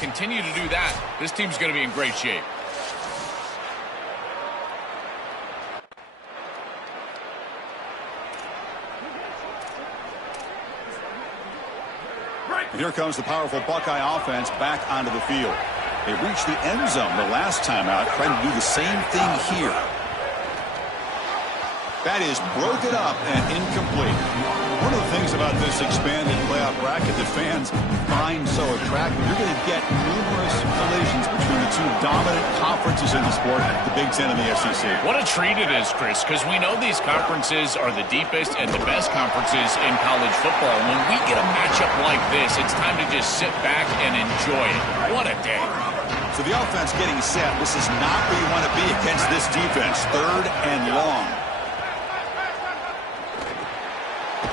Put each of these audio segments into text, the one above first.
continue to do that, this team's going to be in great shape. Here comes the powerful Buckeye offense back onto the field. They reached the end zone the last time out, trying to do the same thing here. That is broken up and incomplete. One of the things about this expanded playoff bracket that fans find so attractive, you're going to get numerous collisions between the two dominant conferences in the sport, the Big Ten and the SEC. What a treat it is, Chris, because we know these conferences are the deepest and the best conferences in college football. When we get a matchup like this, it's time to just sit back and enjoy it. What a day. So the offense getting set. This is not where you want to be against this defense. 3rd and long.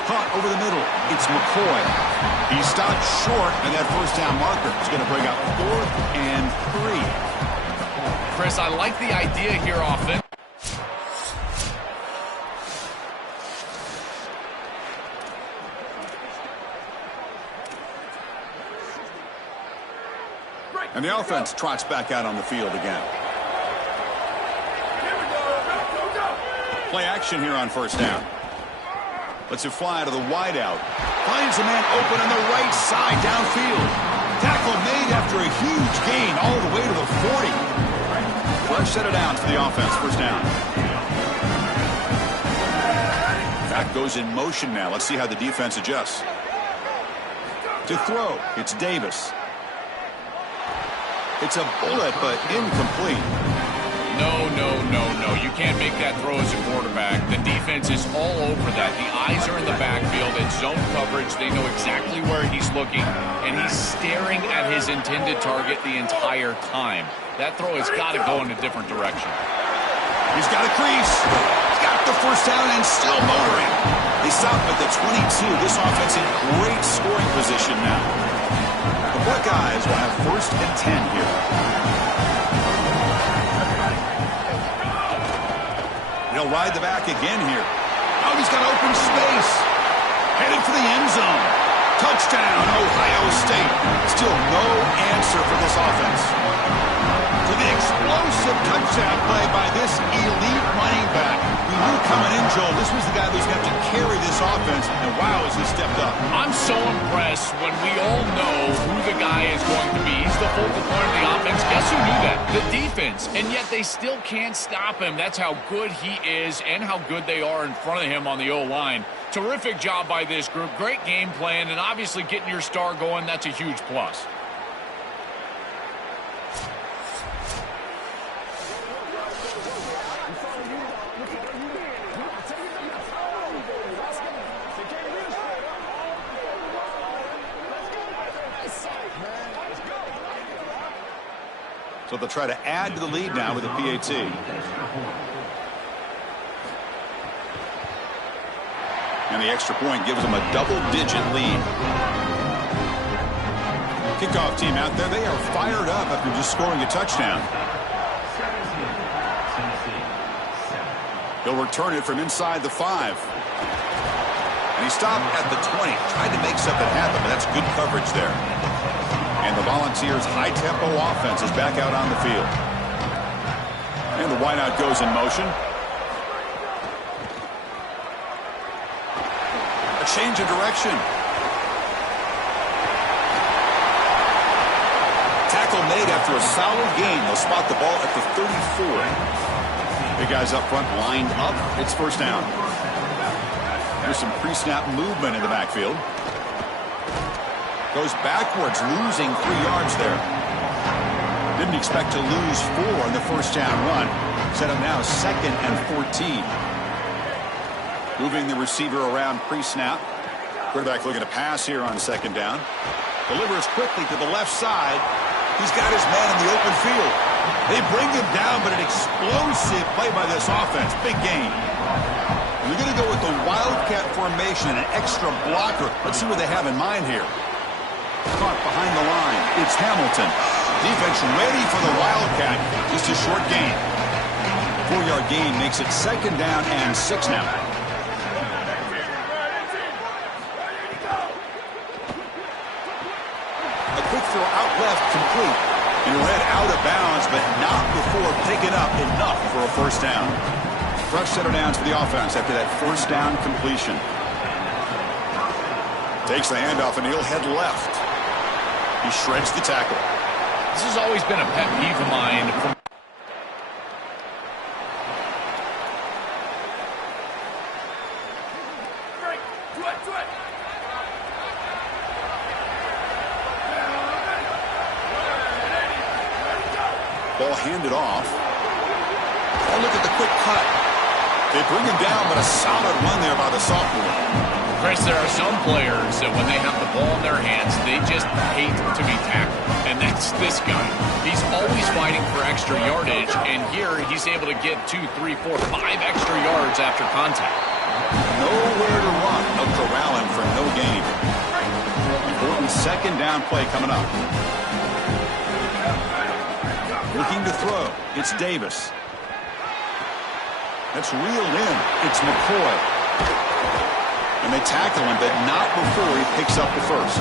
Caught over the middle. It's McCoy. He stopped short, and that first down marker is going to bring up 4th and 3. Chris, I like the idea here offense. And the offense trots back out on the field again. Play action here on first down. Lets it fly to the wideout. Finds a man open on the right side downfield. Tackle made after a huge gain all the way to the 40. Fresh set of downs for the offense. First down. Back goes in motion now. Let's see how the defense adjusts. To throw, it's Davis. It's a bullet, but incomplete. No. You can't make that throw as a quarterback. The defense is all over that. The eyes are in the backfield. It's zone coverage. They know exactly where he's looking, and he's staring at his intended target the entire time. That throw has got to go in a different direction. He's got a crease. He's got the first down and still motoring. They stop at the 22. This offense in great scoring position now. The Buckeyes will have 1st and 10 here. He'll ride the back again here. Oh, he's got open space. Headed for the end zone. Touchdown, Ohio State. Still no answer for this offense. To the explosive touchdown play by this elite running back. We knew coming in, Joel, this was the guy who's going to have to carry this offense, and wow, has he stepped up. I'm so impressed when we all know who the guy is going to be. He's the focal point of the offense. Guess who knew that? The defense. And yet they still can't stop him. That's how good he is and how good they are in front of him on the O-line. Terrific job by this group. Great game plan, and obviously getting your star going, that's a huge plus. So they'll try to add to the lead now with a PAT. And the extra point gives them a double-digit lead. Kickoff team out there, they are fired up after just scoring a touchdown. He'll return it from inside the 5. And he stopped at the 20. Tried to make something happen, but that's good coverage there. And the Volunteers' high-tempo offense is back out on the field. And the wideout goes in motion. A change of direction. Tackle made after a solid gain. They'll spot the ball at the 34. Big guys up front lined up. It's first down. There's some pre-snap movement in the backfield. Goes backwards, losing 3 yards there. Didn't expect to lose 4 on the first down run. Set up now 2nd and 14. Moving the receiver around pre-snap. Quarterback looking to pass here on 2nd down. Delivers quickly to the left side. He's got his man in the open field. They bring him down, but an explosive play by this offense. Big gain. We're going to go with the Wildcat formation, an extra blocker. Let's see what they have in mind here. Caught behind the line. It's Hamilton. Defense ready for the Wildcat. Just a short gain. 4-yard gain makes it 2nd down and 6 now. A quick throw out left, complete. And he'll head out of bounds, but not before picking up enough for a first down. Fresh set of downs for the offense after that first down completion. Takes the handoff, and he'll head left. He shreds the tackle. This has always been a pet peeve of mine. Ball handed off. Oh, look at the quick cut. They bring him down, but a solid run there by the sophomore. Chris, there are some players that when they have the ball in their hands, they just hate to be tackled. And that's this guy. He's always fighting for extra yardage, and here he's able to get 2, 3, 4, 5 extra yards after contact. Nowhere to run. They'll corral him for no gain. Important second down play coming up. Looking to throw. It's Davis. That's reeled in. It's McCoy. And they tackle him, but not before he picks up the first.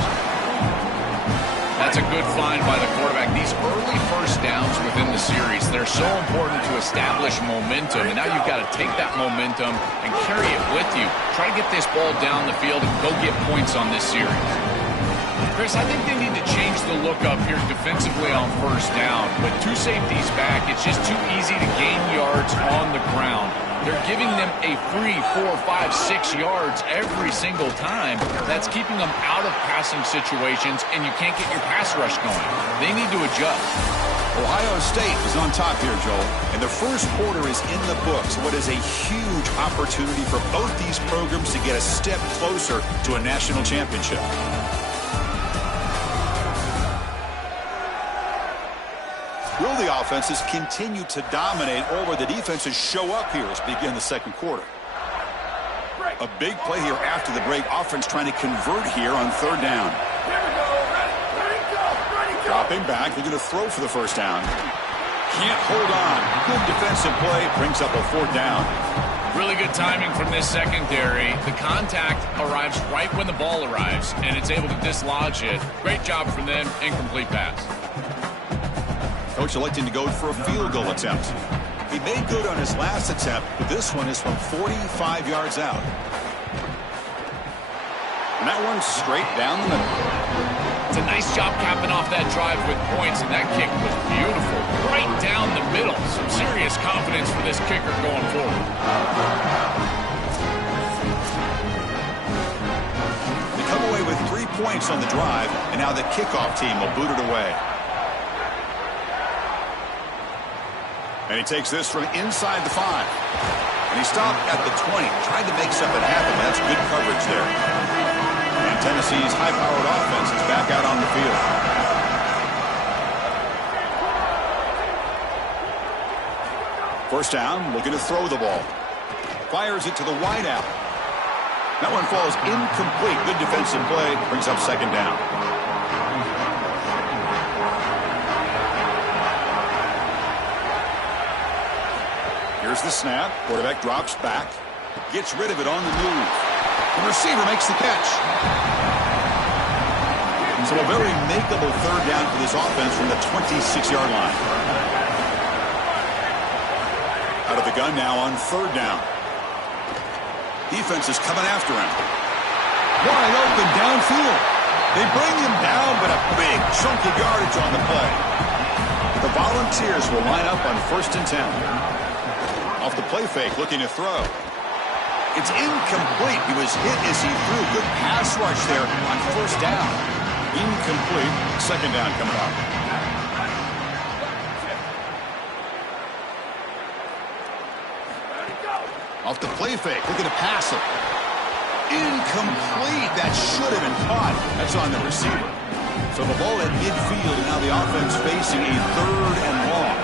That's a good find by the quarterback. These early first downs within the series, they're so important to establish momentum. And now you've got to take that momentum and carry it with you. Try to get this ball down the field and go get points on this series. Chris, I think they need to change the look up here defensively on first down. With 2 safeties back, it's just too easy to gain yards on the ground. They're giving them a free 4, 5, 6 yards every single time. That's keeping them out of passing situations, and you can't get your pass rush going. They need to adjust. Ohio State is on top here, Joel. And the first quarter is in the books. What is a huge opportunity for both these programs to get a step closer to a national championship. Will the offenses continue to dominate, or will the defenses show up here as we begin the second quarter? A big play here after the break. Offense trying to convert here on third down. Dropping back. They're going to throw for the first down. Can't hold on. Good defensive play. Brings up a fourth down. Really good timing from this secondary. The contact arrives right when the ball arrives, and it's able to dislodge it. Great job from them. Incomplete pass. Coach electing to go for a field goal attempt. He made good on his last attempt, but this one is from 45 yards out. And that one's straight down the middle. It's a nice job capping off that drive with points, and that kick was beautiful. Right down the middle. Some serious confidence for this kicker going forward. They come away with 3 points on the drive, and now the kickoff team will boot it away. And he takes this from inside the 5. And he stopped at the 20. Tried to make something happen. That's good coverage there. And Tennessee's high-powered offense is back out on the field. First down, looking to throw the ball. Fires it to the wideout. That one falls incomplete. Good defensive play. Brings up second down. Here's the snap. Quarterback drops back. Gets rid of it on the move. The receiver makes the catch. So a very makeable third down for this offense from the 26-yard line. Out of the gun now on third down. Defense is coming after him. Wide open downfield. They bring him down, but a big chunk of yardage on the play. The Volunteers will line up on 1st and 10. Off the play fake, looking to throw. It's incomplete. He was hit as he threw. Good pass rush there on first down. Incomplete. Second down coming up. Off the play fake, looking to pass it. Incomplete. That should have been caught. That's on the receiver. So the ball at midfield, and now the offense facing a third and long.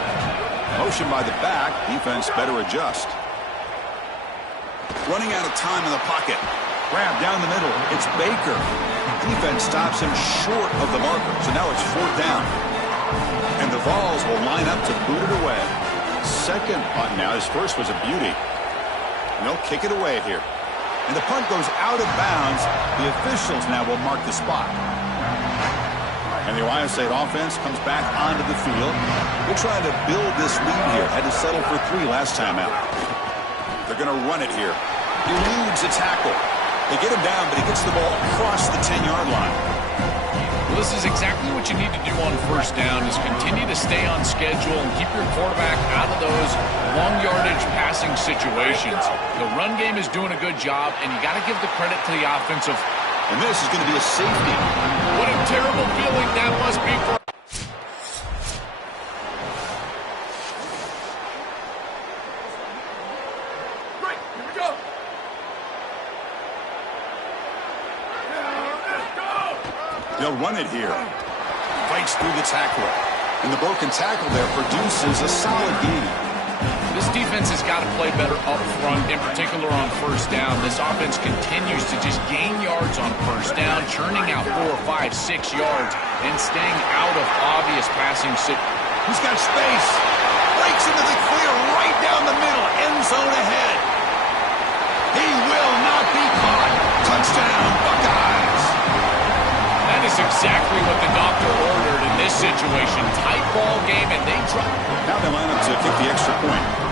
Motion by the back. Defense better adjust. Running out of time in the pocket. Grab down the middle. It's Baker. Defense stops him short of the marker. So now it's fourth down. And the Vols will line up to boot it away. Second punt now. His first was a beauty. And they'll kick it away here. And the punt goes out of bounds. The officials now will mark the spot. And And the Ohio State offense comes back onto the field. They're trying to build this lead here. Had to settle for 3 last time out. They're going to run it here. Eludes a tackle. They get him down, but he gets the ball across the 10-yard line. Well, this is exactly what you need to do on first down, is continue to stay on schedule and keep your quarterback out of those long-yardage passing situations. The run game is doing a good job, and you got to give the credit to the offensive. And this is going to be a safety. What a terrible feeling that must be for. Right, here we go. They'll run it here. Fights through the tackler. And the broken tackle there produces a solid gain. This defense has got to play better up front, in particular on first down. This offense continues to just gain yards on first down, churning out 4, 5, 6 yards, and staying out of obvious passing situations. He's got space. Breaks into the clear right down the middle. End zone ahead. He will not be caught. Touchdown, Buckeyes. That is exactly what the doctor ordered in this situation. Tight ball game, and they drop. Now they line up to kick the extra point.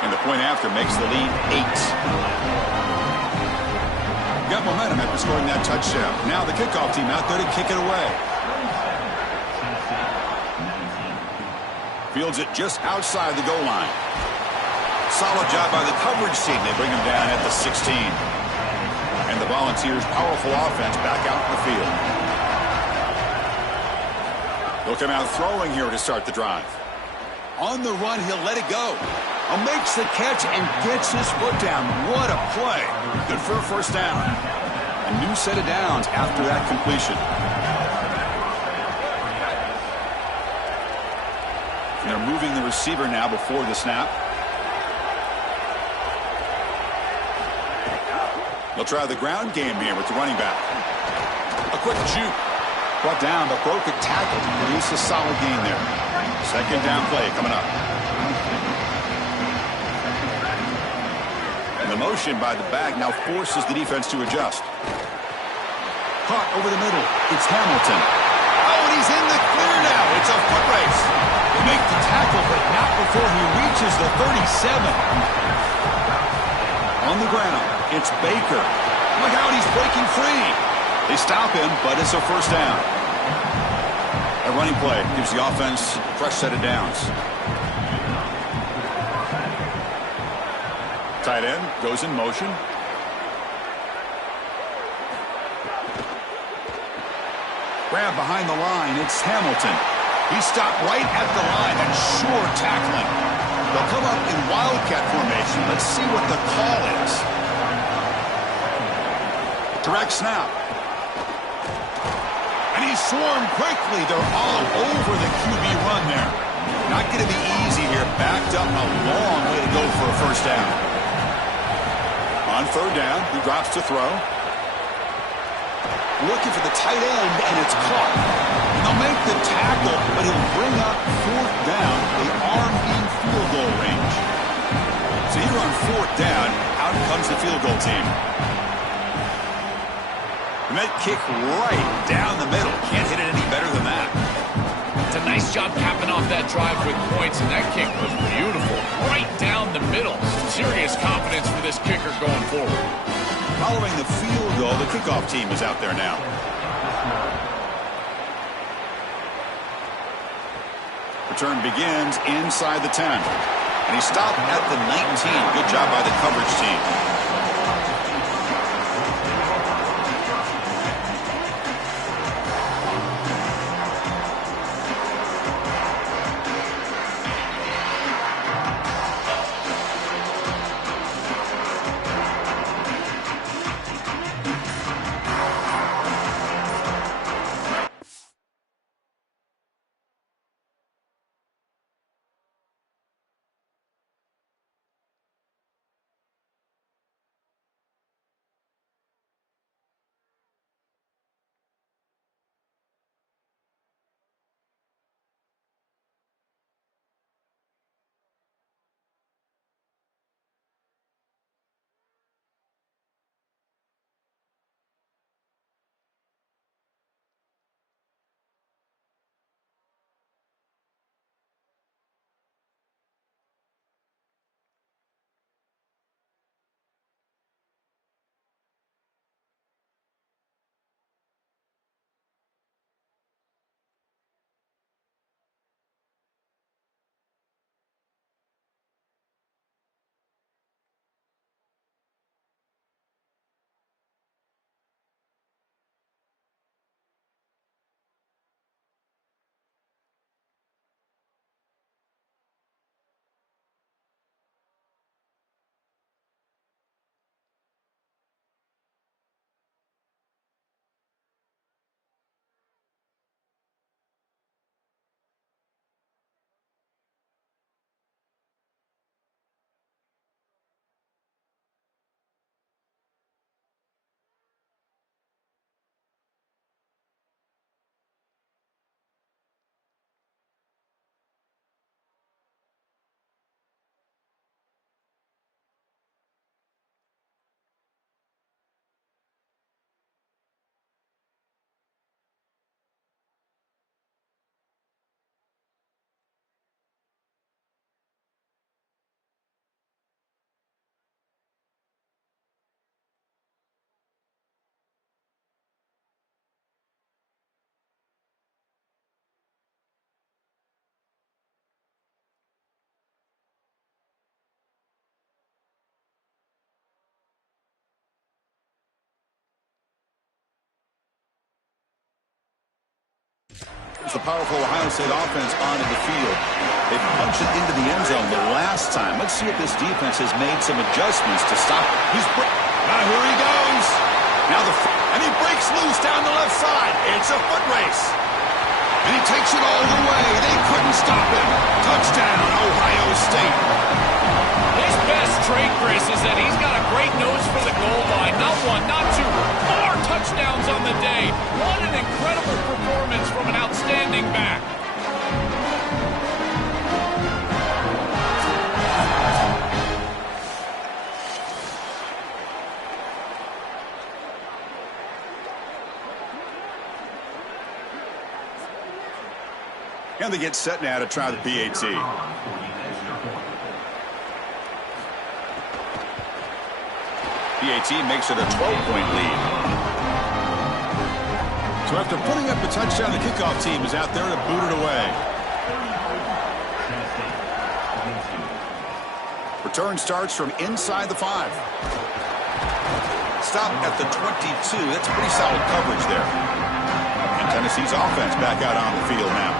And the point after makes the lead 8. Got momentum after scoring that touchdown. Now the kickoff team out there to kick it away. Fields it just outside the goal line. Solid job by the coverage team. They bring him down at the 16. And the Volunteers' powerful offense back out in the field. They'll come out throwing here to start the drive. On the run, he'll let it go. Makes the catch and gets his foot down. What a play. Good for a first down. A new set of downs after that completion. They're moving the receiver now before the snap. They'll try the ground game here with the running back. A quick juke. Brought down, but broke a tackle to produce a solid gain there. Second down play coming up. And the motion by the back now forces the defense to adjust. Caught over the middle. It's Hamilton. Oh, and he's in the clear now. It's a foot race. They make the tackle, but not before he reaches the 37. On the ground, it's Baker. Look out, he's breaking free. They stop him, but it's a first down. A running play gives the offense a fresh set of downs. Tight end goes in motion. Grab behind the line. It's Hamilton. He stopped right at the line and sure tackling. They'll come up in wildcat formation. Let's see what the call is. Direct snap. And he's swarmed quickly. They're all over the QB run there. Not going to be easy here. Backed up a long way to go for a first down. On third down, he drops to throw. Looking for the tight end, and it's caught. And they'll make the tackle, but he'll bring up fourth down, the arm in field goal range. So here on fourth down, out comes the field goal team. And that kick right down the middle. Can't hit it any better than that. It's a nice job capping off that drive with points, and that kick was beautiful. Right down the middle. Serious confidence for this kicker going forward. Following the field goal, the kickoff team is out there now. Return begins inside the 10. And he stopped at the 19. Good job by the coverage team. the powerful Ohio State offense onto the field. They punched it into the end zone the last time. Let's see if this defense has made some adjustments to stop it. Here he goes. Now and he breaks loose down the left side. It's a foot race. And he takes it all the way. They couldn't stop him. Touchdown, Ohio State. His best trait, Chris, is that he's got a great nose for the goal line. Not one, not two, 4 touchdowns on the day. What an incredible performance from an outstanding back. And they get set now to try the PAT. PAT makes it a 12-point lead. So after putting up a touchdown, the kickoff team is out there to boot it away. Return starts from inside the 5. Stop at the 22. That's pretty solid coverage there. And Tennessee's offense back out on the field now.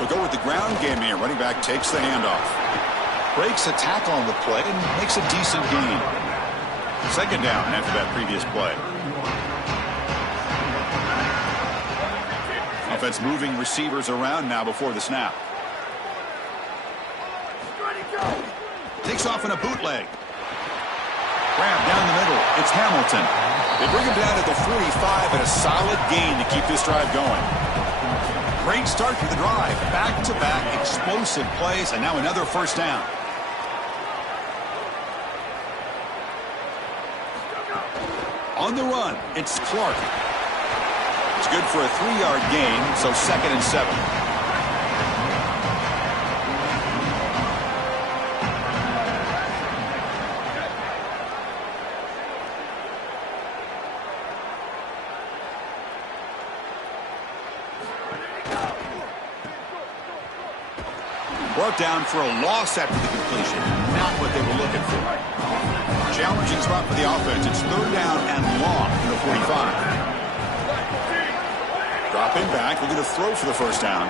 We'll go with the ground game here. Running back takes the handoff. Breaks a tackle on the play and makes a decent gain. Second down after that previous play. Offense moving receivers around now before the snap. Takes off in a bootleg. Grab down the middle. It's Hamilton. They bring him down to the 45 and a solid gain to keep this drive going. Great start to the drive. Back-to-back explosive plays, and now another first down. On the run, it's Clark. It's good for a 3-yard gain, so 2nd and 7. Brought down for a loss after the completion. Not what they were looking for. Challenging spot for the offense. It's 3rd down and long for the 45. Dropping back. Looking to throw for the first down.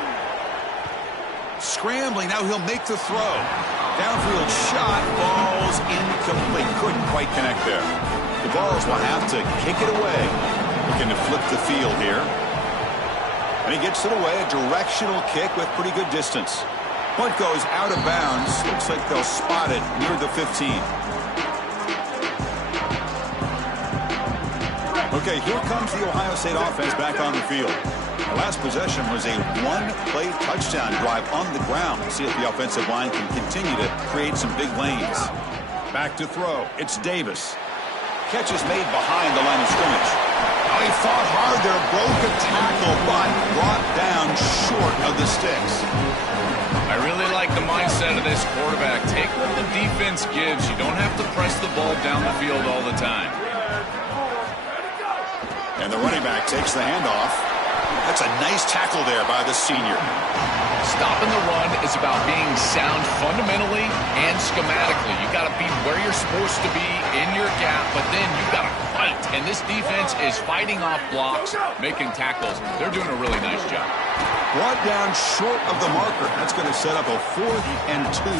Scrambling. Now he'll make the throw. Downfield shot. Ball's incomplete. Couldn't quite connect there. The Vols will have to kick it away. Looking to flip the field here. And he gets it away. A directional kick with pretty good distance. Punt goes out of bounds. Looks like they'll spot it near the 15. Okay, here comes the Ohio State offense back on the field. The last possession was a 1-play touchdown drive on the ground. We'll see if the offensive line can continue to create some big lanes. Back to throw. It's Davis. Catch is made behind the line of scrimmage. Oh, he fought hard there. Broke a tackle, but brought down short of the sticks. I really like the mindset of this quarterback. Take what the defense gives. You don't have to press the ball down the field all the time. And the running back takes the handoff. That's a nice tackle there by the senior. Stopping the run is about being sound fundamentally and schematically. You got to be where you're supposed to be in your gap, but then you got to fight. And this defense is fighting off blocks, making tackles. They're doing a really nice job. Brought down short of the marker. That's going to set up a 4th and 2.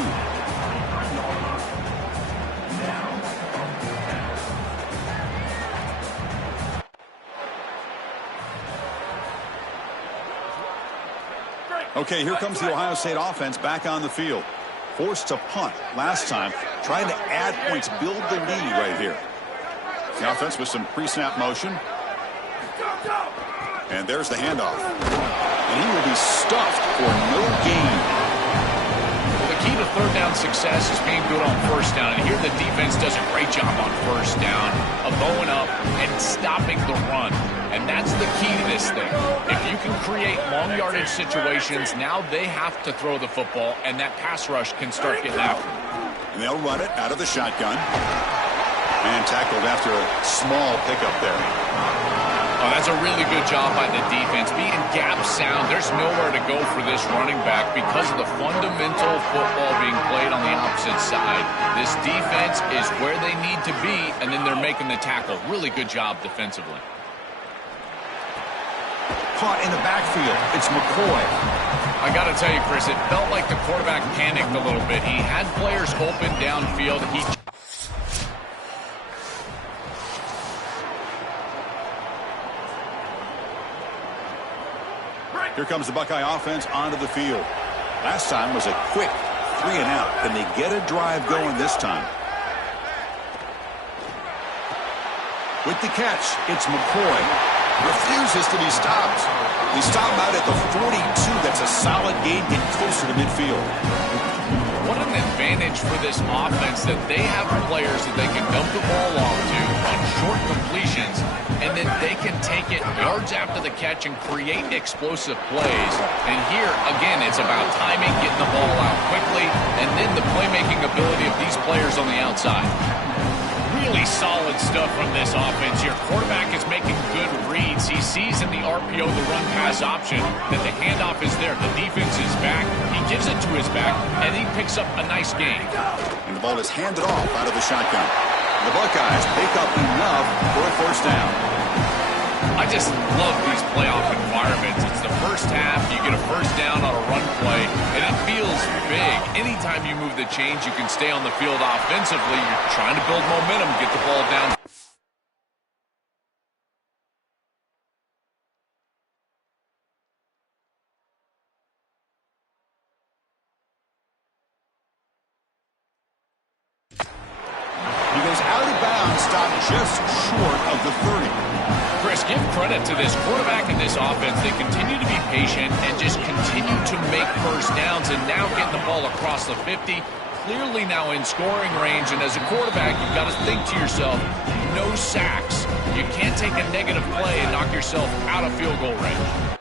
Okay, here comes the Ohio State offense back on the field. Forced to punt last time. Trying to add points, build the lead right here. The offense with some pre-snap motion. And there's the handoff. And he will be stuffed for no gain. The key to 3rd down success is being good on 1st down. And here the defense does a great job on 1st down of going up and stopping the run. And that's the key to this thing. If you can create long yardage situations, now they have to throw the football, and that pass rush can start getting after them. And they'll run it out of the shotgun. And tackled after a small pickup there. Oh, that's a really good job by the defense. Being gap sound, there's nowhere to go for this running back because of the fundamental football being played on the opposite side. This defense is where they need to be, and then they're making the tackle. Really good job defensively. caught in the backfield. It's McCoy. I got to tell you, Chris, it felt like the quarterback panicked a little bit. He had players open downfield. Here comes the Buckeye offense onto the field. Last time was a quick 3 and out. Can they get a drive going this time? With the catch, it's McCoy. Refuses to be stopped. We stop him out at the 42. That's a solid gain, getting closer to midfield. What an advantage for this offense that they have players that they can dump the ball off to on short completions, and then they can take it yards after the catch and create explosive plays. And here, again, it's about timing, getting the ball out quickly, and then the playmaking ability of these players on the outside. Really solid stuff from this offense here. Quarterback is making good reads. He sees in the RPO the run-pass option that the handoff is there. The defense is back. He gives it to his back, and he picks up a nice gain. And the ball is handed off out of the shotgun. The Buckeyes pick up enough for a first down. I just love these playoff environments. It's the first half. You get a first down on a run play, and it feels big. Anytime you move the chains, you can stay on the field offensively. You're trying to build momentum, get the ball down. He goes out of bounds, stopped just short of the 30. Chris, give credit to this quarterback and this offense. They continue to be patient and just continue to make first downs, and now getting the ball across the 50, clearly now in scoring range. And as a quarterback, you've got to think to yourself, no sacks. You can't take a negative play and knock yourself out of field goal range.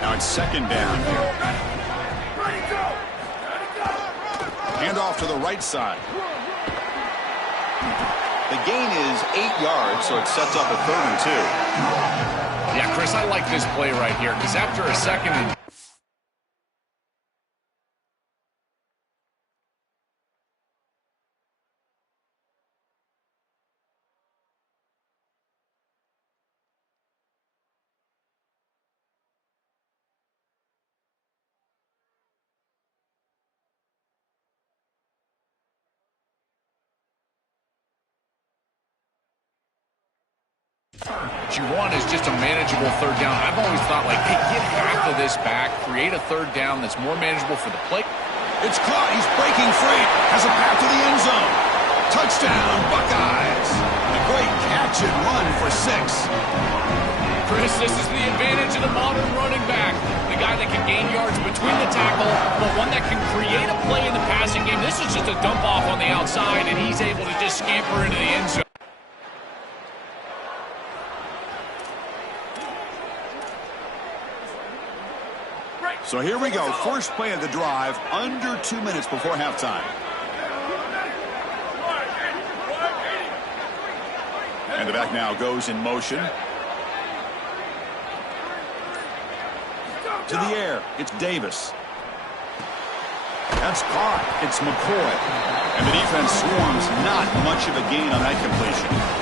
Now it's second down here. Hand off to the right side. The gain is 8 yards, so it sets up a 3rd and 2. Yeah, Chris, I like this play right here because after a second and what you want is just a manageable 3rd down. I've always thought, like, hey, get half of this back, create a 3rd down that's more manageable for the play. It's caught. He's breaking free. Has a path to the end zone. Touchdown, Buckeyes. A great catch and run for 6. Chris, this is the advantage of the modern running back. The guy that can gain yards between the tackle, but one that can create a play in the passing game. This is just a dump off on the outside, and he's able to just scamper into the end zone. So here we go. First play of the drive, under 2 minutes before halftime. And the back now goes in motion. To the air. It's Davis. That's caught. It's McCoy. And the defense swarms. Not much of a gain on that completion.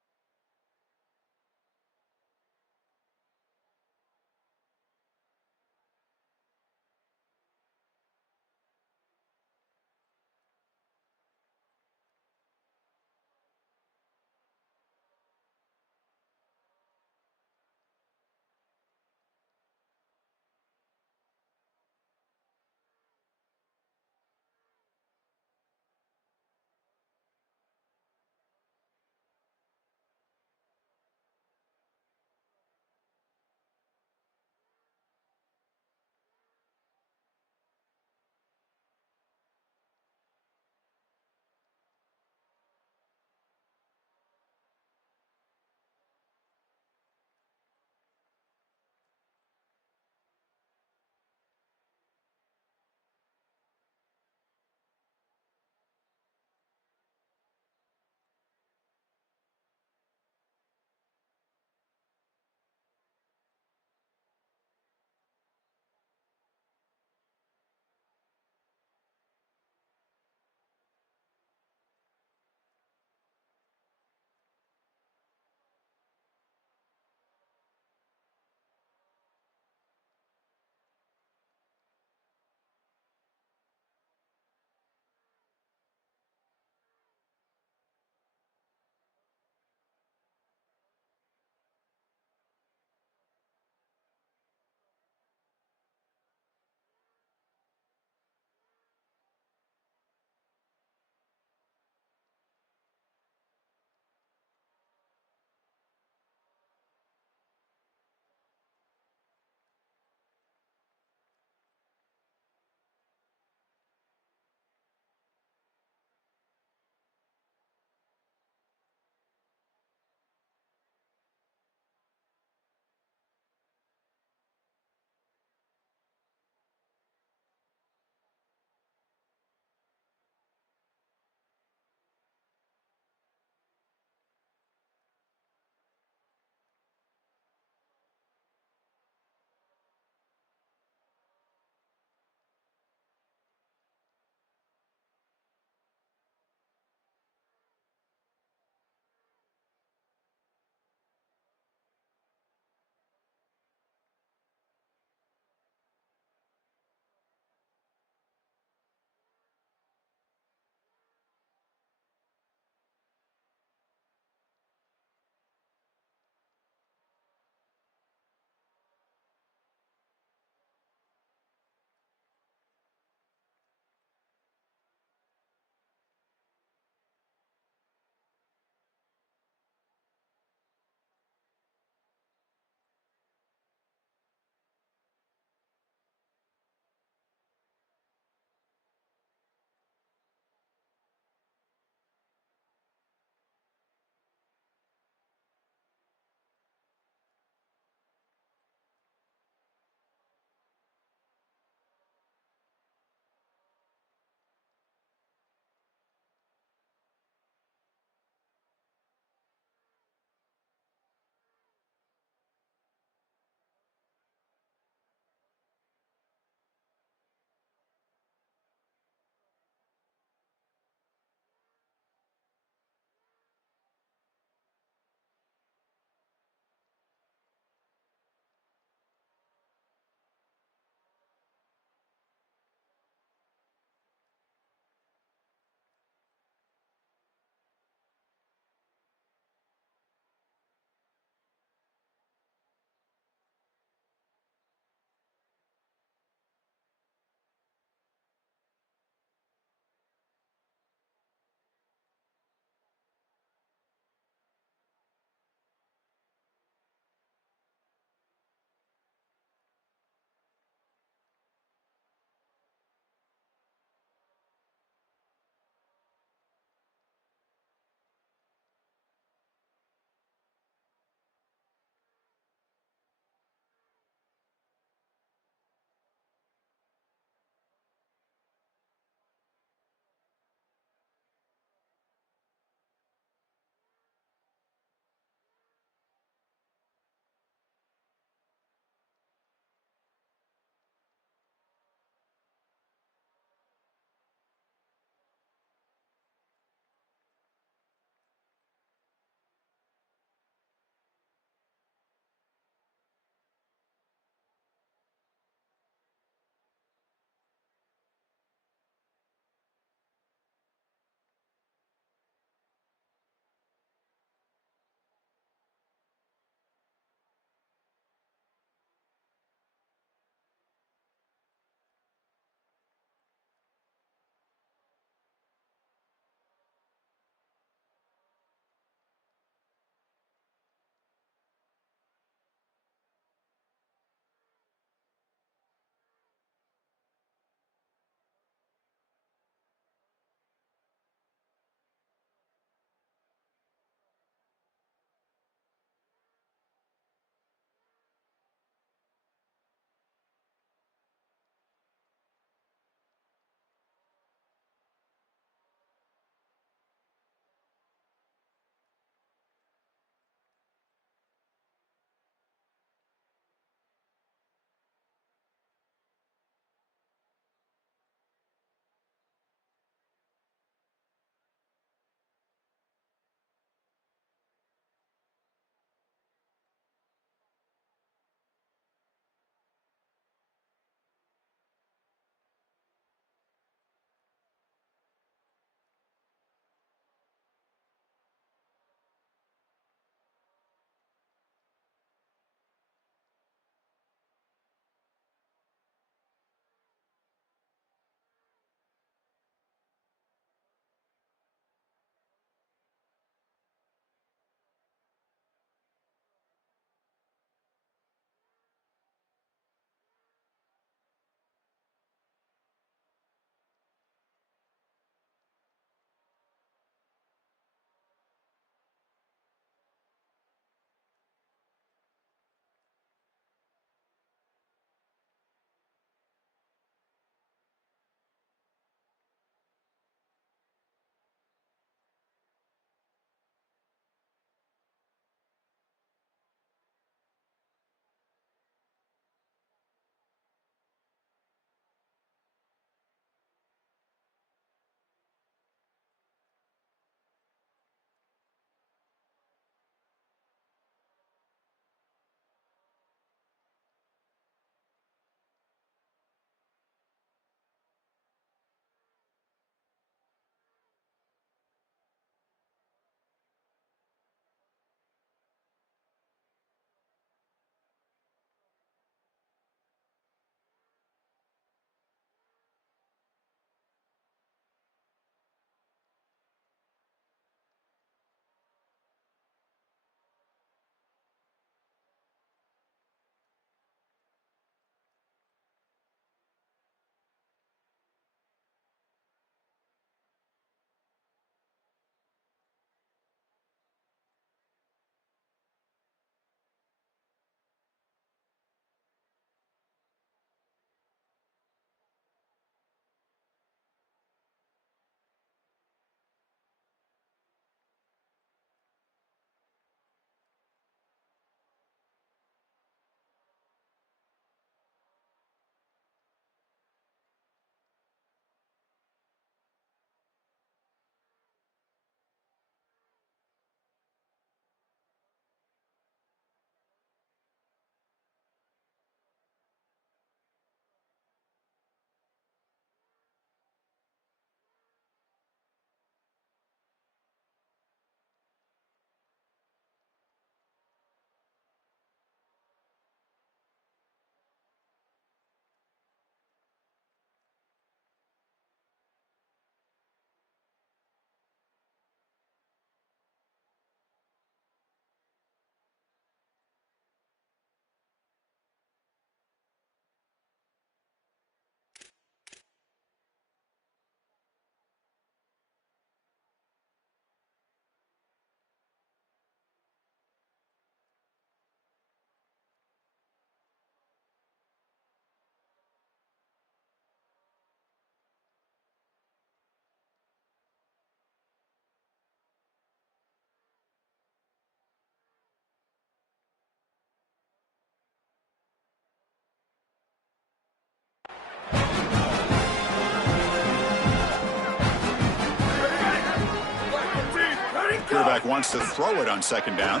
quarterback wants to throw it on second down.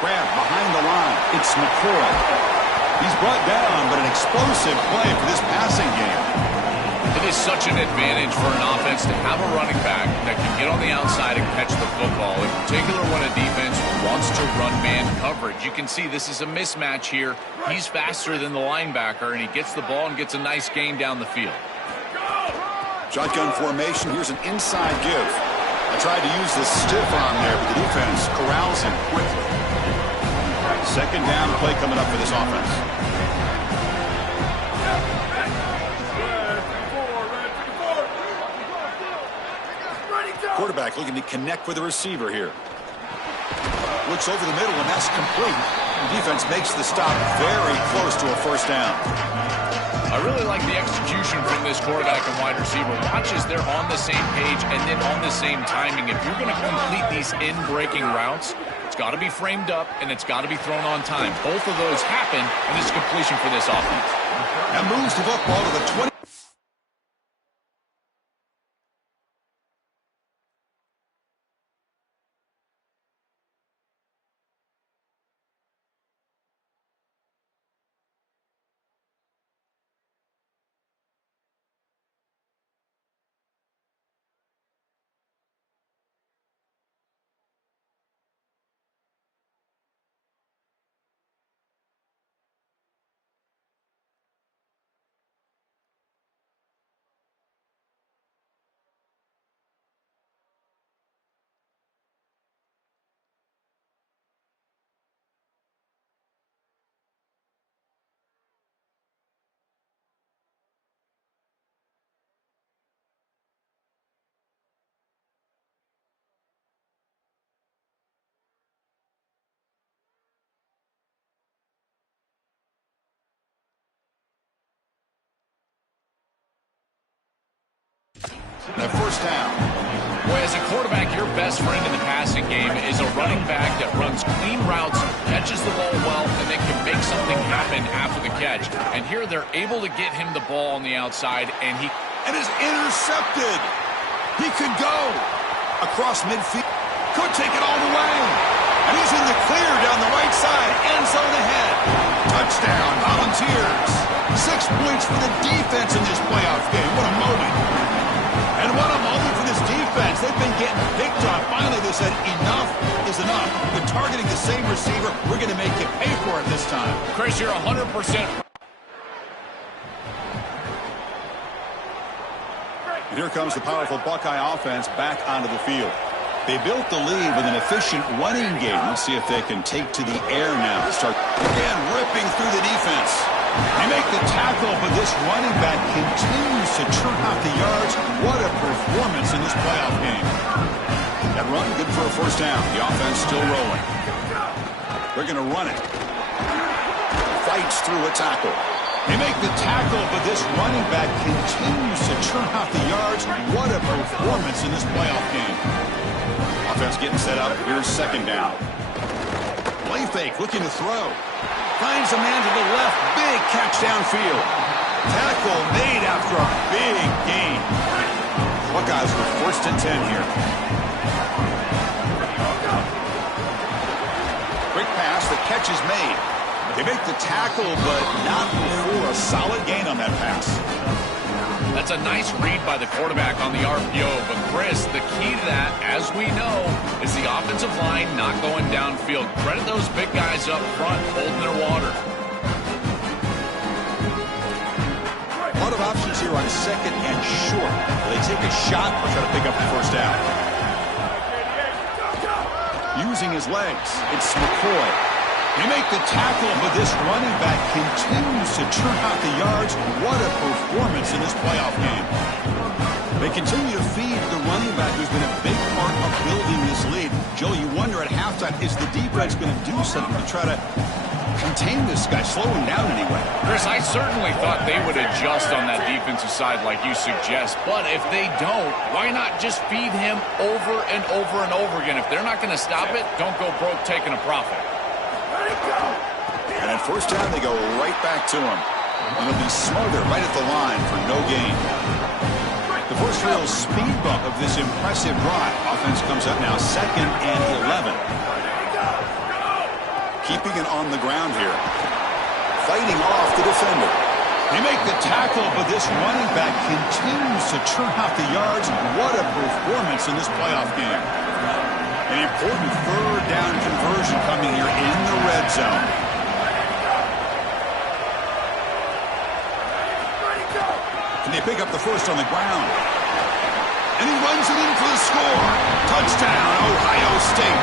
Grab behind the line. It's McCoy. He's brought down, but an explosive play for this passing game. It is such an advantage for an offense to have a running back that can get on the outside and catch the football, in particular when a defense wants to run man coverage. You can see this is a mismatch here. He's faster than the linebacker, and he gets the ball and gets a nice gain down the field. Shotgun formation. Here's an inside give. I tried to use the stiff arm there, but the defense corrals him quickly. Second down play coming up for this offense. Quarterback looking to connect with the receiver here. Looks over the middle, and that's complete. Defense makes the stop very close to a first down. I really like the execution from this quarterback and wide receiver. Watch as they're on the same page and then on the same timing. If you're going to complete these in-breaking routes, it's got to be framed up and it's got to be thrown on time. Both of those happen, and it's completion for this offense. That moves the football to the 20. And a first down. Boy, as a quarterback, your best friend in the passing game is a running back that runs clean routes, catches the ball well, and then can make something happen after the catch. And here they're able to get him the ball on the outside, and he is intercepted. He could go across midfield. Could take it all the way. And he's in the clear down the right side. End zone ahead. Touchdown, Volunteers. 6 points for the defense in this playoff game. What a moment. And what a moment for this defense. They've been getting picked on. Finally, they said enough is enough. They're targeting the same receiver. We're going to make you pay for it this time. Chris, you're 100%. And here comes the powerful Buckeye offense back onto the field. They built the lead with an efficient running game. Let's see if they can take to the air now. Start again ripping through the defense. They make the tackle, but this running back continues to churn out the yards. What a performance in this playoff game. That run, good for a first down. The offense still rolling. They're going to run it. Fights through a tackle. They make the tackle, but this running back continues to churn out the yards. What a performance in this playoff game. Offense getting set up. Here's second down. Play fake, looking to throw. Finds a man to the left. Big catch downfield. Tackle made after a big gain. Buckeyes with first and 10 here. Quick pass. The catch is made. They make the tackle, but not before a solid gain on that pass. That's a nice read by the quarterback on the RPO. But, Chris, the key to that, as we know, is the offensive line not going downfield. Credit those big guys up front holding their water. A lot of options here on second and short. Will they take a shot or try to pick up the first down? Using his legs, it's McCoy. They make the tackle, but this running back continues to churn out the yards. What a performance in this playoff game. They continue to feed the running back who's been a big part of building this lead. Joe, you wonder at halftime, is the defense going to do something to try to contain this guy, slow him down anyway? Chris, I certainly thought they would adjust on that defensive side like you suggest. But if they don't, why not just feed him over and over and over again? If they're not going to stop it, don't go broke taking a profit. And at first down, they go right back to him. And it'll be Smother right at the line for no gain. The first real speed bump of this impressive drive. Offense comes up now 2nd and 11. Keeping it on the ground here. Fighting off the defender. They make the tackle, but this running back continues to churn out the yards. What a performance in this playoff game. An important third down conversion coming here in the red zone. Can they pick up the first on the ground? And he runs it in for the score. Touchdown, Ohio State.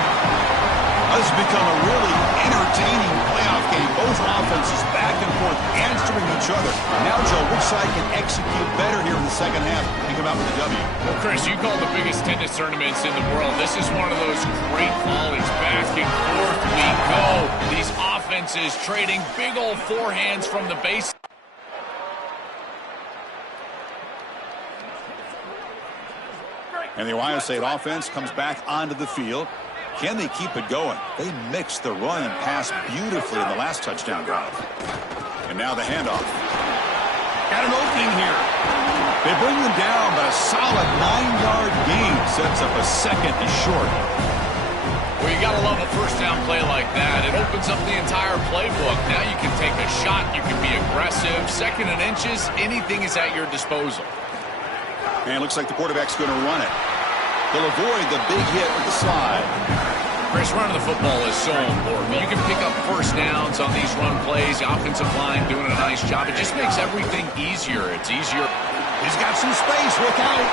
This has become a really entertaining playoff game. Both offenses back and forth answering each other. Now, Joe, which side can execute better here in the second half and come out with a W? Well, Chris, you call the biggest tennis tournaments in the world. This is one of those great volleys. Back and forth we go. These offenses trading big old forehands from the base. And the Ohio State offense comes back onto the field. Can they keep it going? They mixed the run and pass beautifully in the last touchdown drive. And now the handoff. Got an opening here. They bring them down, but a solid 9-yard gain sets up a second and short. Well, you got to love a first down play like that. It opens up the entire playbook. Now you can take a shot. You can be aggressive. 2nd and inches, anything is at your disposal. And it looks like the quarterback's going to run it. They'll avoid the big hit with the slide. Chris, running the football is so important. You can pick up first downs on these run plays. The offensive line doing a nice job. It just makes everything easier. It's easier. He's got some space. Look out.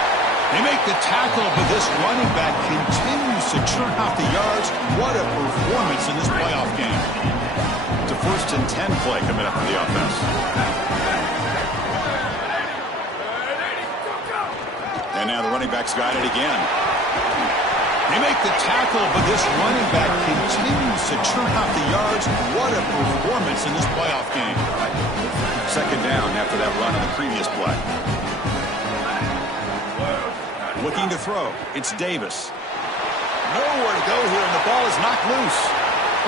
They make the tackle, but this running back continues to churn out the yards. What a performance in this playoff game. It's a 1st and 10 play coming up for the offense. And now the running back's got it again. They make the tackle, but this running back continues to churn out the yards. What a performance in this playoff game. 2nd down after that run on the previous play. Looking to throw. It's Davis. Nowhere to go here, and the ball is knocked loose.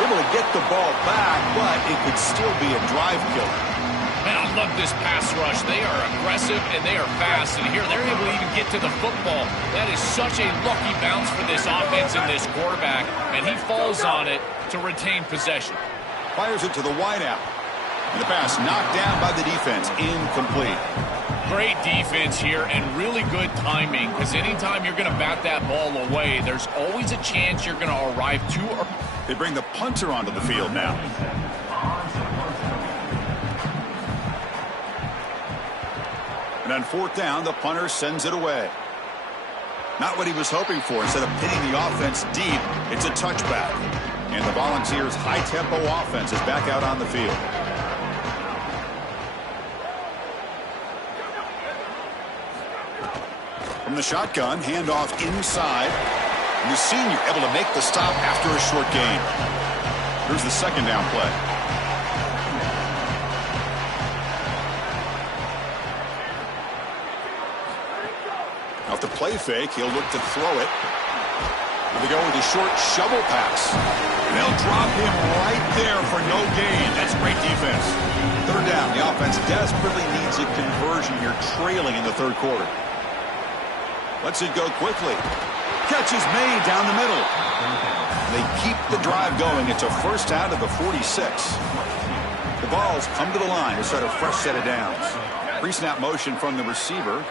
Able to get the ball back, but it could still be a drive killer. Man, I love this pass rush. They are aggressive and they are fast. And here they're able to even get to the football. That is such a lucky bounce for this offense and this quarterback. And he falls on it to retain possession. Fires it to the wideout. And the pass knocked down by the defense. Incomplete. Great defense here and really good timing. Because anytime you're going to bat that ball away, there's always a chance you're going to arrive too early. They bring the punter onto the field now. And on 4th down, the punter sends it away. Not what he was hoping for. Instead of pinning the offense deep, it's a touchback. And the Volunteers' high-tempo offense is back out on the field. From the shotgun, handoff inside. And the senior able to make the stop after a short gain. Here's the 2nd down play. Off the play fake, he'll look to throw it. Here they go with a short shovel pass. And they'll drop him right there for no gain. That's great defense. 3rd down. The offense desperately needs a conversion here, trailing in the 3rd quarter. Lets it go quickly. Catch is made down the middle. They keep the drive going. It's a first down to the 46. The balls come to the line to start a fresh set of downs. Pre-snap motion from the receiver.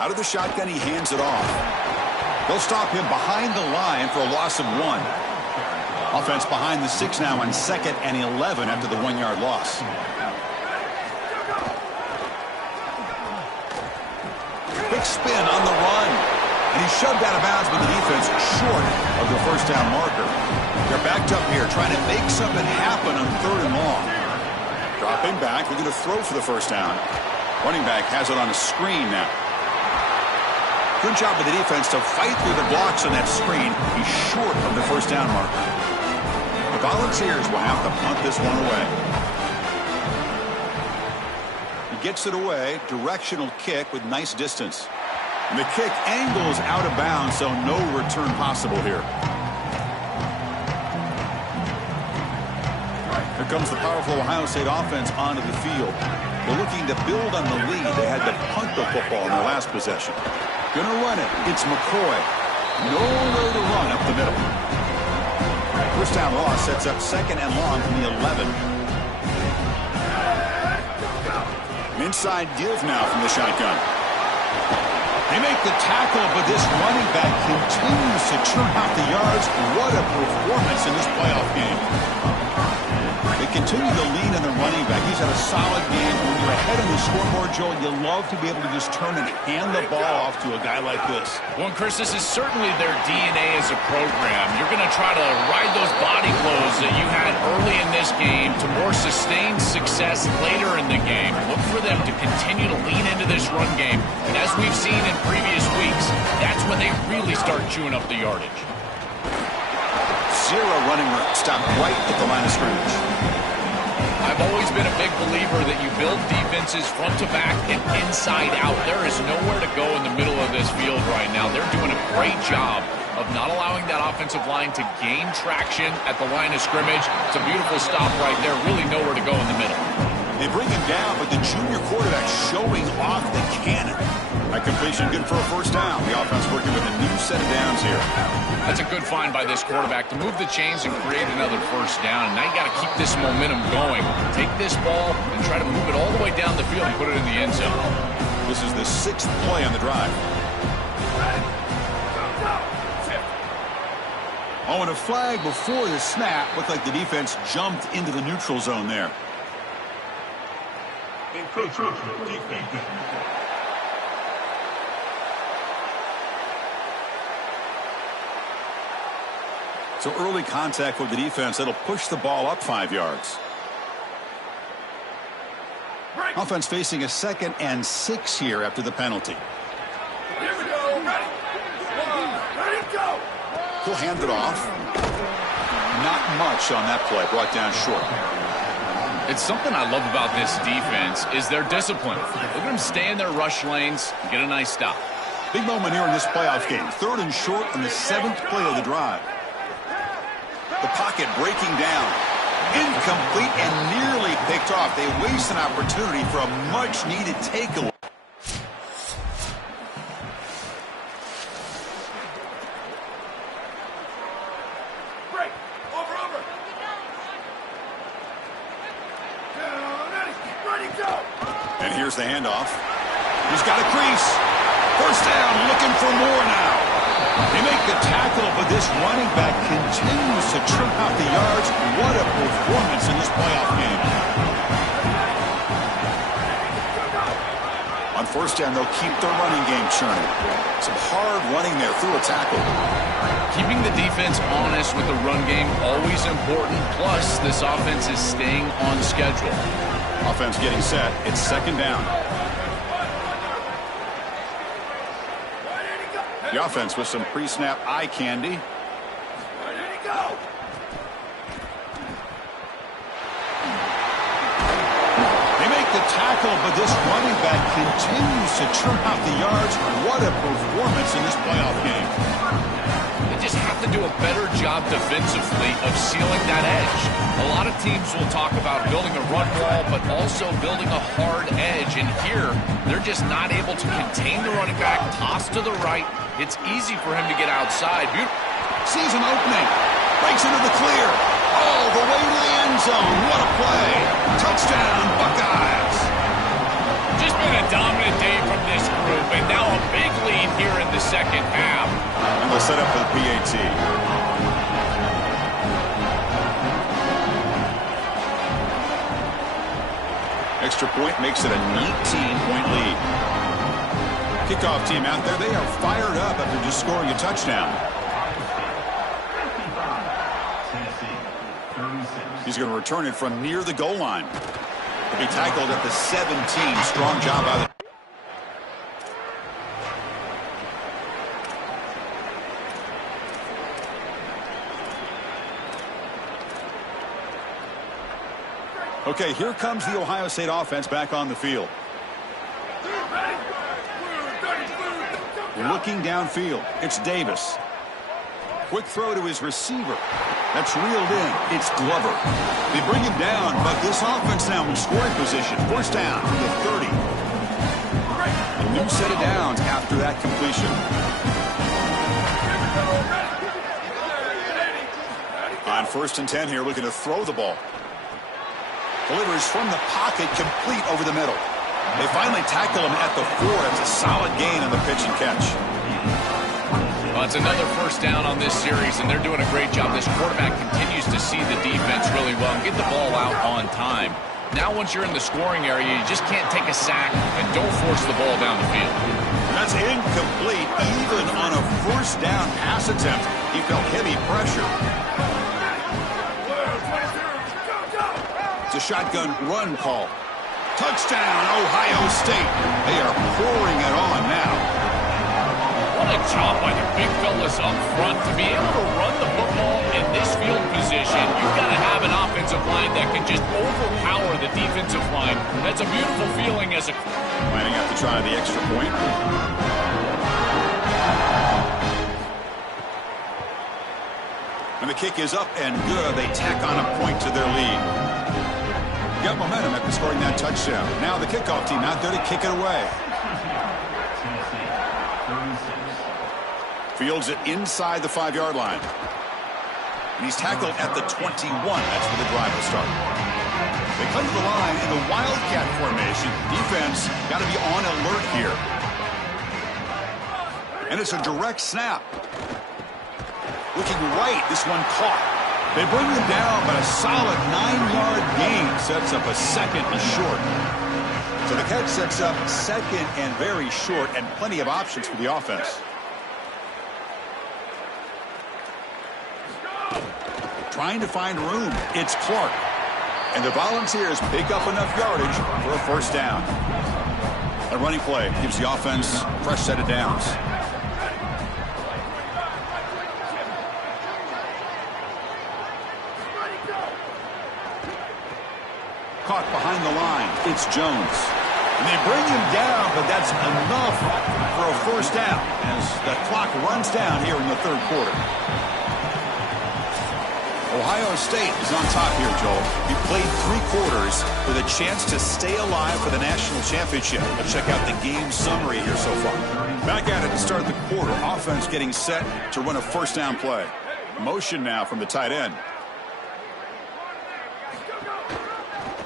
Out of the shotgun, he hands it off. They'll stop him behind the line for a loss of 1. Offense behind the 6 now on 2nd and 11 after the 1-yard loss. Quick spin on the run. And he's shoved out of bounds with the defense short of the first down marker. They're backed up here trying to make something happen on 3rd and long. Dropping back, looking to throw for the first down. Running back has it on a screen now. Good job of the defense to fight through the blocks on that screen. He's short of the first down marker. The Volunteers will have to punt this one away. He gets it away. Directional kick with nice distance. And the kick angles out of bounds, so no return possible here. Here comes the powerful Ohio State offense onto the field. They're looking to build on the lead. They had to punt the football in their last possession. Gonna run it. It's McCoy. Nowhere to run up the middle. First down loss sets up second and long from the 11. Inside give now from the shotgun. They make the tackle, but this running back continues to churn out the yards. What a performance in this playoff game. They continue to lean on the running back. He's had a solid game. When you're ahead on the scoreboard, Joel, you love to be able to just turn and hand the ball off to a guy like this. Well, Chris, this is certainly their DNA as a program. You're going to try to ride those body blows that you had early in this game to more sustained success later in the game. Look for them to continue to lean into this run game. And as we've seen in previous weeks, that's when they really start chewing up the yardage. Zero running room. Stopped right at the line of scrimmage. I've always been a big believer that you build defenses front to back and inside out. There is nowhere to go in the middle of this field right now. They're doing a great job of not allowing that offensive line to gain traction at the line of scrimmage. It's a beautiful stop right there. Really nowhere to go in the middle. They bring him down, but the junior quarterback showing off the cannon. That completion good for a first down. The offense working with a new set of downs here. That's a good find by this quarterback to move the chains and create another first down. Now you got to keep this momentum going. Take this ball and try to move it all the way down the field and put it in the end zone. This is the 6th play on the drive. Oh, and a flag before the snap. Looked like the defense jumped into the neutral zone there. So early contact with the defense, that'll push the ball up 5 yards. Right. Offense facing a 2nd and 6 here after the penalty. Here we go. Ready. Ready, go. He'll hand it off. Not much on that play. Brought down short. It's something I love about this defense is their discipline. Look at them stay in their rush lanes and get a nice stop. Big moment here in this playoff game. 3rd and short on the 7th play of the drive. The pocket breaking down. Incomplete and nearly picked off. They waste an opportunity for a much-needed takeaway. Break. Over. Ready, go. And here's the handoff. He's got a crease. First down, looking for more now. They make the tackle, but this running back continues to trim out the yards. What a performance in this playoff game. On first down, they'll keep the running game churning. Some hard running there through a tackle. Keeping the defense honest with the run game, always important. Plus, this offense is staying on schedule. Offense getting set. It's 2nd down. The offense with some pre-snap eye candy. Ready, go. They make the tackle, but this running back continues to churn out the yards. What a performance in this playoff game. They just have to do a better job defensively of sealing that edge. A lot of teams will talk about building a run wall, but also building a hard edge. And here, they're just not able to contain the running back, toss to the right. It's easy for him to get outside. Sees an opening. Breaks into the clear. All the way to the end zone. What a play. Touchdown, Buckeyes. Just been a dominant day from this group, and now a big lead here in the second half. And they'll set up for the PAT. Extra point makes it a 19-point lead. Kickoff team out there, they are fired up after just scoring a touchdown. He's going to return it from near the goal line. He'll be tackled at the 17. Strong job by the... Okay, here comes the Ohio State offense back on the field. Looking downfield, it's Davis. Quick throw to his receiver. That's reeled in. It's Glover. They bring him down, but this offense now in scoring position. First down to the 30. A new set of downs after that completion. On 1st and 10 here, looking to throw the ball. Delivers from the pocket, complete over the middle. They finally tackle him at the 4. It's a solid gain on the pitch and catch. Well, it's another first down on this series, and they're doing a great job. This quarterback continues to see the defense really well and get the ball out on time. Now, once you're in the scoring area, you just can't take a sack and don't force the ball down the field. And that's incomplete. Even on a first down pass attempt, he felt heavy pressure. It's a shotgun run call. Touchdown, Ohio State. They are pouring it on now. What a job by the big fellas up front. To be able to run the football in this field position, you've got to have an offensive line that can just overpower the defensive line. That's a beautiful feeling as a... Lining up to try the extra point. And the kick is up and good. They tack on a point to their lead. Got momentum after scoring that touchdown. Now the kickoff team out there to kick it away. Fields it inside the 5-yard line. And he's tackled at the 21. That's where the drive will start. They come to the line in the Wildcat formation. Defense got to be on alert here. And it's a direct snap. Looking right, this one caught. They bring him down, but a solid 9-yard gain sets up a second and short. So the catch sets up second and very short, and plenty of options for the offense. Trying to find room. It's Clark. And the Volunteers pick up enough yardage for a first down. A running play gives the offense a fresh set of downs. Caught behind the line. It's Jones. And they bring him down, but that's enough for a first down as the clock runs down here in the 3rd quarter. Ohio State is on top here, Joel. He played 3 quarters with a chance to stay alive for the national championship. Let's check out the game summary here so far. Back at it to start the quarter. Offense getting set to run a first down play. Motion now from the tight end.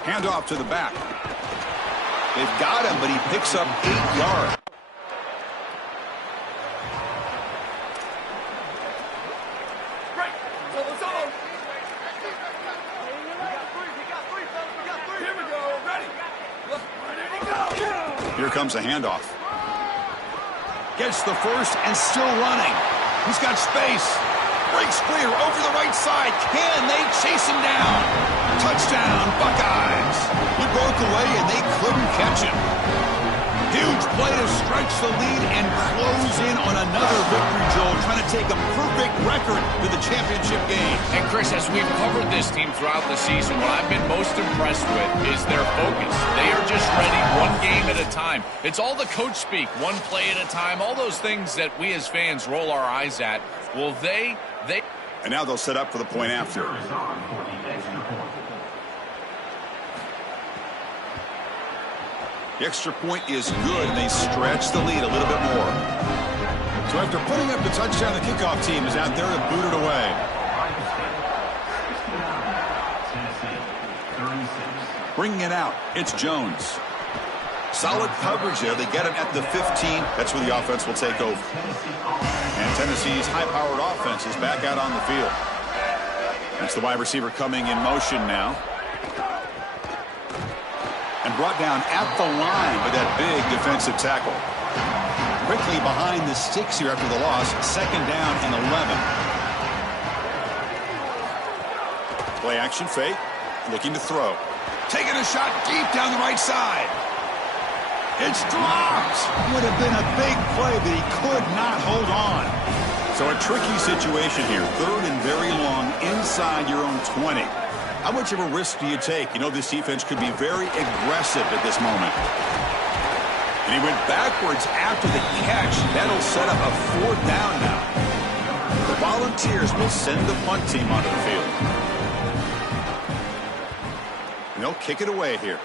Handoff to the back. They've got him, but he picks up 8 yards. Here comes a handoff. Gets the first and still running. He's got space. Breaks clear over the right side. Can they chase him down? Touchdown, Buckeyes. He broke away and they couldn't catch him. Huge play to stretch the lead and close in on another victory, Joel, trying to take a perfect record to the championship game. And Chris, as we've covered this team throughout the season, what I've been most impressed with is their focus. They are just ready one game at a time. It's all the coach speak, one play at a time, all those things that we as fans roll our eyes at. Well, they... And now they'll set up for the point after. The extra point is good, and they stretch the lead a little bit more. So after putting up the touchdown, the kickoff team is out there to boot it away. Bringing it out, it's Jones. Solid coverage there. They get him at the 15. That's where the offense will take over. And Tennessee's high-powered offense is back out on the field. That's the wide receiver coming in motion now. And brought down at the line with that big defensive tackle. Quickly behind the sticks here after the loss. 2nd down and 11. Play action fake. Looking to throw. Taking a shot deep down the right side. It's dropped. Would have been a big play, but he could not hold on. So a tricky situation here. 3rd and very long inside your own 20. How much of a risk do you take? You know this defense could be very aggressive at this moment. And he went backwards after the catch. That'll set up a 4th down now. The Volunteers will send the punt team onto the field. And they'll kick it away here.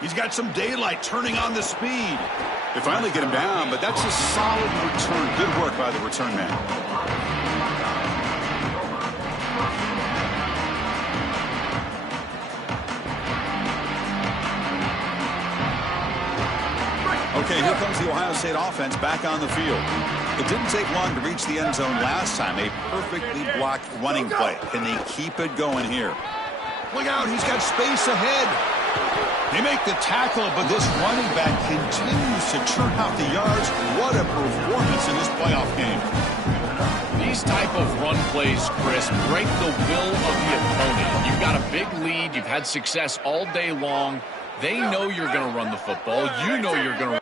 He's got some daylight turning on the speed. They finally get him down, but that's a solid return. Good work by the return man. Okay, here comes the Ohio State offense back on the field. It didn't take long to reach the end zone last time. A perfectly blocked running play. Can they keep it going here? Look out, he's got space ahead. They make the tackle, but this running back continues to churn out the yards. What a performance in this playoff game. These type of run plays, Chris, break the will of the opponent. You've got a big lead. You've had success all day long. They know you're going to run the football. You know you're going to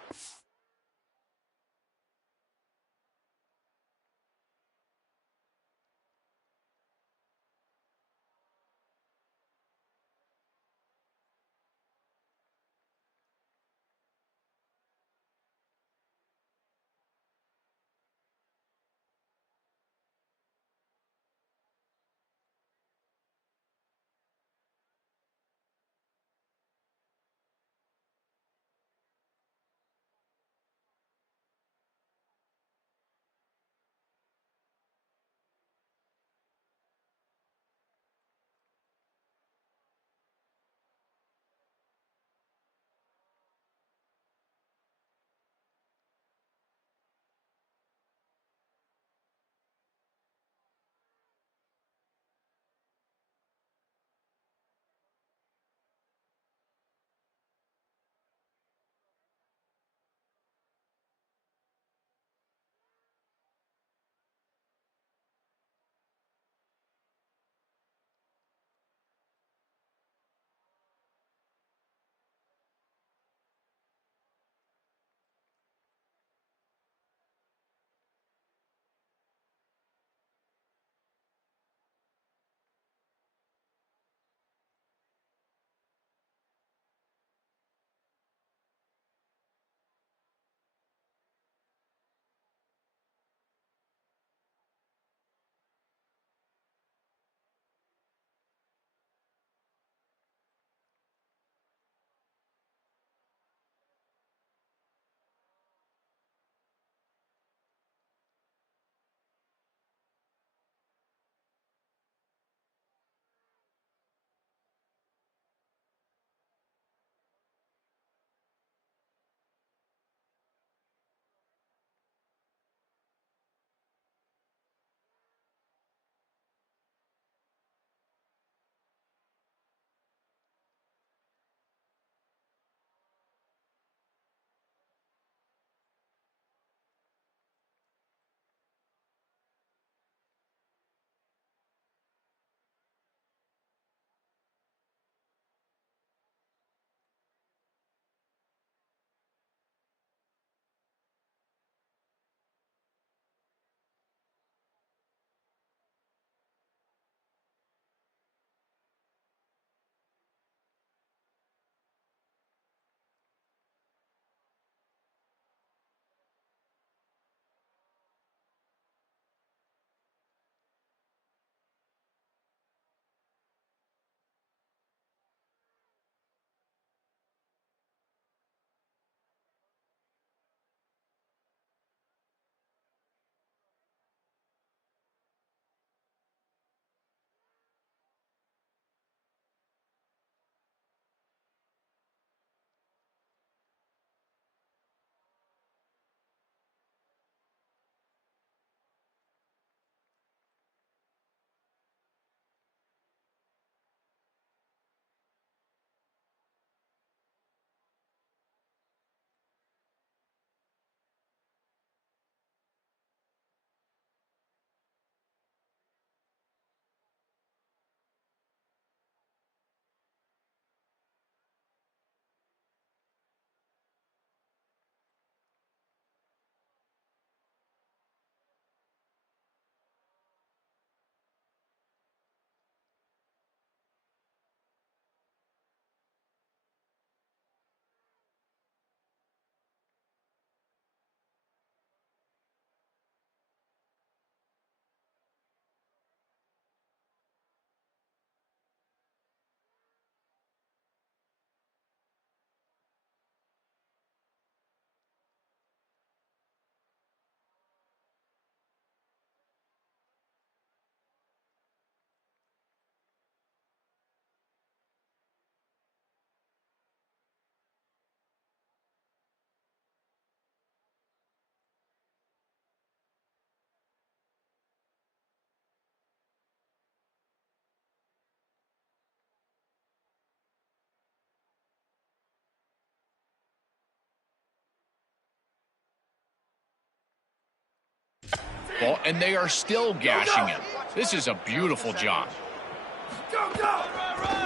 football, and they are still gashing him. This is a beautiful job.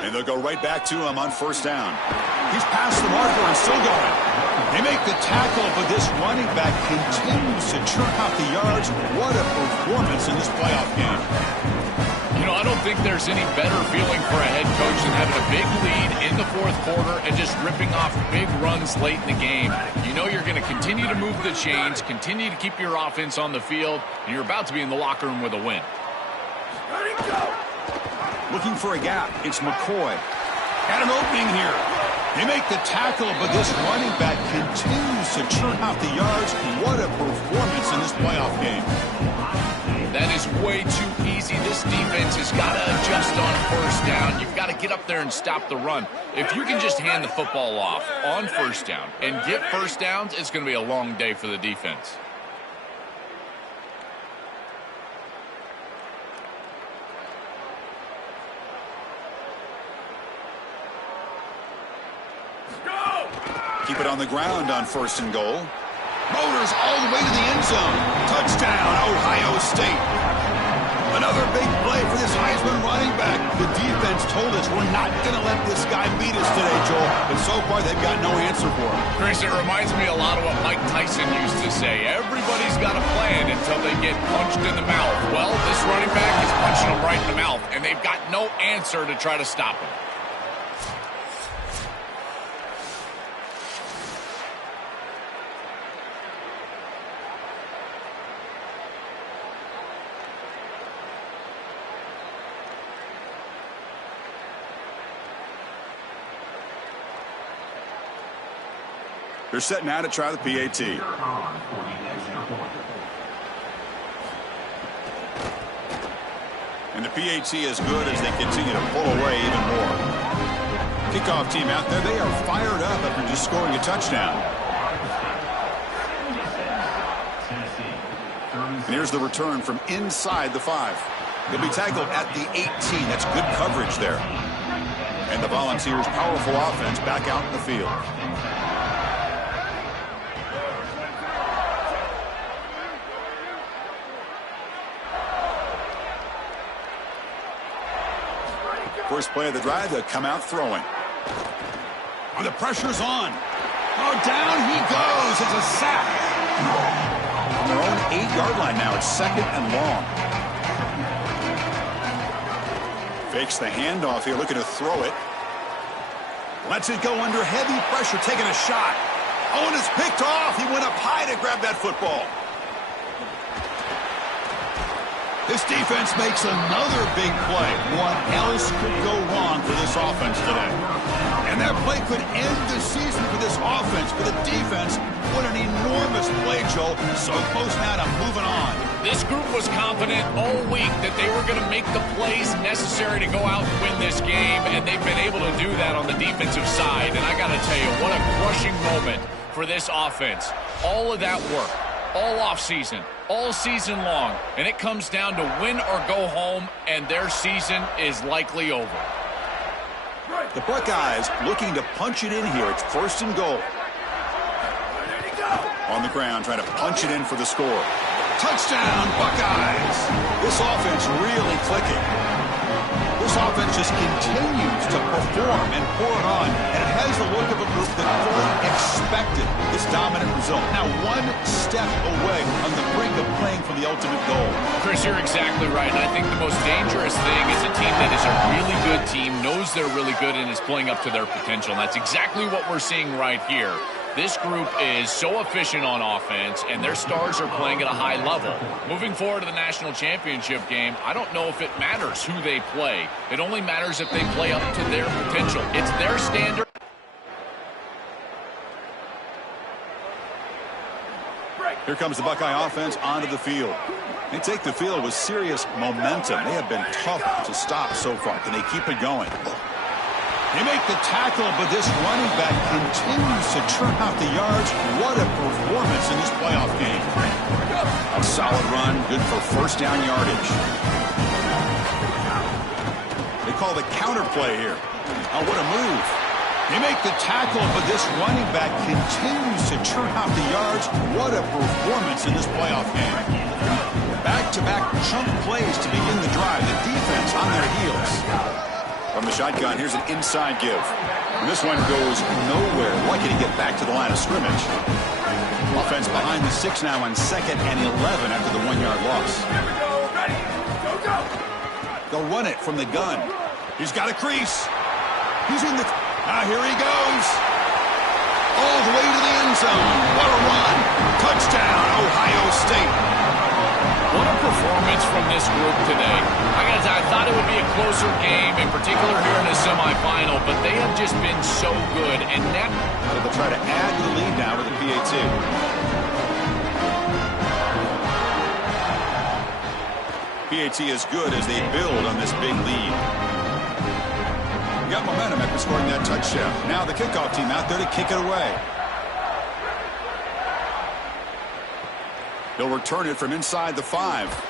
And they'll go right back to him on first down. He's past the marker and still going. They make the tackle, but this running back continues to churn out the yards. What a performance in this playoff game. You know, I don't think there's any better feeling for a head coach than having a big lead in the fourth quarter and just ripping off big runs late in the game. You know you're going to continue to move the chains, continue to keep your offense on the field, and you're about to be in the locker room with a win. Ready, go! Looking for a gap. It's McCoy. Got an opening here. They make the tackle, but this running back continues to churn out the yards. What a performance in this playoff game. That is way too easy. This defense has got to adjust on first down. You've got to get up there and stop the run. If you can just hand the football off on first down and get first downs, it's going to be a long day for the defense. Keep it on the ground on first and goal. Motors all the way to the end zone. Touchdown, Ohio State. Another big play for this Heisman running back. The defense told us we're not going to let this guy beat us today, Joel. And so far, they've got no answer for him. Chris, it reminds me a lot of what Mike Tyson used to say. Everybody's got a plan until they get punched in the mouth. Well, this running back is punching them right in the mouth, and they've got no answer to try to stop him. They're set now to try the PAT. And the PAT is good as they continue to pull away even more. Kickoff team out there, they are fired up after just scoring a touchdown. And here's the return from inside the 5. He'll be tackled at the 18. That's good coverage there. And the Volunteers' powerful offense back out in the field. First play of the drive, they'll come out throwing. Oh, the pressure's on. Oh, down he goes. It's a sack. On their own 8-yard line now. It's second and long. Fakes the handoff here, looking to throw it. Lets it go under heavy pressure, taking a shot. Oh, and it's picked off. He went up high to grab that football. This defense makes another big play. What else could go wrong for this offense today? And that play could end the season for this offense. For the defense, what an enormous play, Joel. So close now to moving on. This group was confident all week that they were going to make the plays necessary to go out and win this game, and they've been able to do that on the defensive side. And I got to tell you, what a crushing moment for this offense. All of that work, all offseason, all season long, and it comes down to win or go home, and their season is likely over. The Buckeyes looking to punch it in here. It's first and goal. On the ground, trying to punch it in for the score. Touchdown, Buckeyes! This offense really clicking. This offense just continues to perform and pour it on, and it has the look of a group that fully expected this dominant result. Now one step away on the brink of playing for the ultimate goal. Chris, you're exactly right, and I think the most dangerous thing is a team that is a really good team, knows they're really good, and is playing up to their potential. And that's exactly what we're seeing right here. This group is so efficient on offense, and their stars are playing at a high level. Moving forward to the national championship game, I don't know if it matters who they play. It only matters if they play up to their potential. It's their standard. Here comes the Buckeye offense onto the field. They take the field with serious momentum. They have been tough to stop so far. Can they keep it going? They make the tackle, but this running back continues to churn out the yards. What a performance in this playoff game. A solid run, good for first down yardage. They call the counter play here. Oh, what a move. They make the tackle, but this running back continues to churn out the yards. What a performance in this playoff game. back-to-back chunk plays to begin the drive. The defense on their heels. From the shotgun, here's an inside give. And this one goes nowhere. Lucky to get back to the line of scrimmage. Offense behind the 6 now on 2nd and 11 after the 1-yard loss. Here we go. Ready. Go, go. They'll run it from the gun. He's got a crease. He's in the... here he goes. All the way to the end zone. What a run. Touchdown, Ohio State. What a performance from this group today. I thought it would be a closer game, in particular here in the semifinal, but they have just been so good. And that... So they'll try to add to the lead now with the PAT. PAT is good as they build on this big lead. Got momentum after scoring that touchdown. Now the kickoff team out there to kick it away. He'll return it from inside the 5.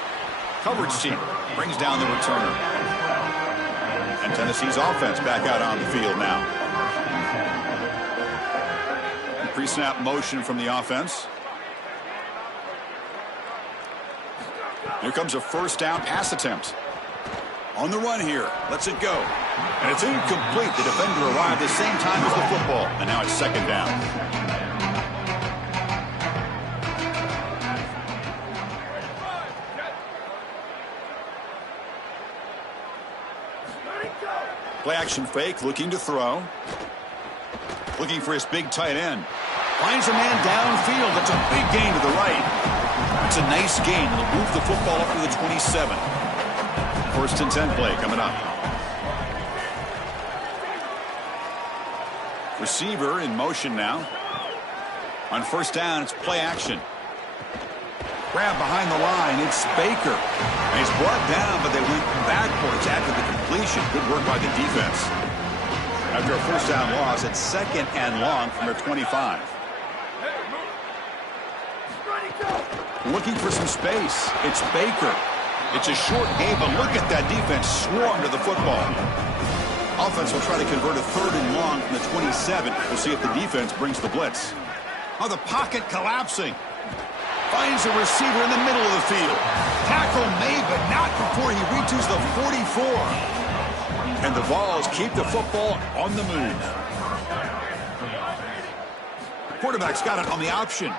Coverage team brings down the returner. And Tennessee's offense back out on the field now. Pre-snap motion from the offense. Here comes a first down pass attempt. On the run here. Lets it go. And it's incomplete. The defender arrived at the same time as the football. And now it's 2nd down. Play action fake, looking to throw. Looking for his big tight end. Finds a man downfield. That's a big gain to the right. It's a nice gain. It'll move the football up to the 27. 1st and 10 play coming up. Receiver in motion now. On 1st down, it's play action. Grab behind the line. It's Baker. And he's brought down, but they went backwards after the completion. Good work by the defense. After a 1st down loss, it's 2nd and long from their 25. Looking for some space. It's Baker. It's a short game, but look at that defense swarm to the football. Offense will try to convert a 3rd and long from the 27. We'll see if the defense brings the blitz. Oh, the pocket collapsing. Finds a receiver in the middle of the field. Tackle made, but not before he reaches the 44. And the Vols keep the football on the move. Quarterback's got it on the option.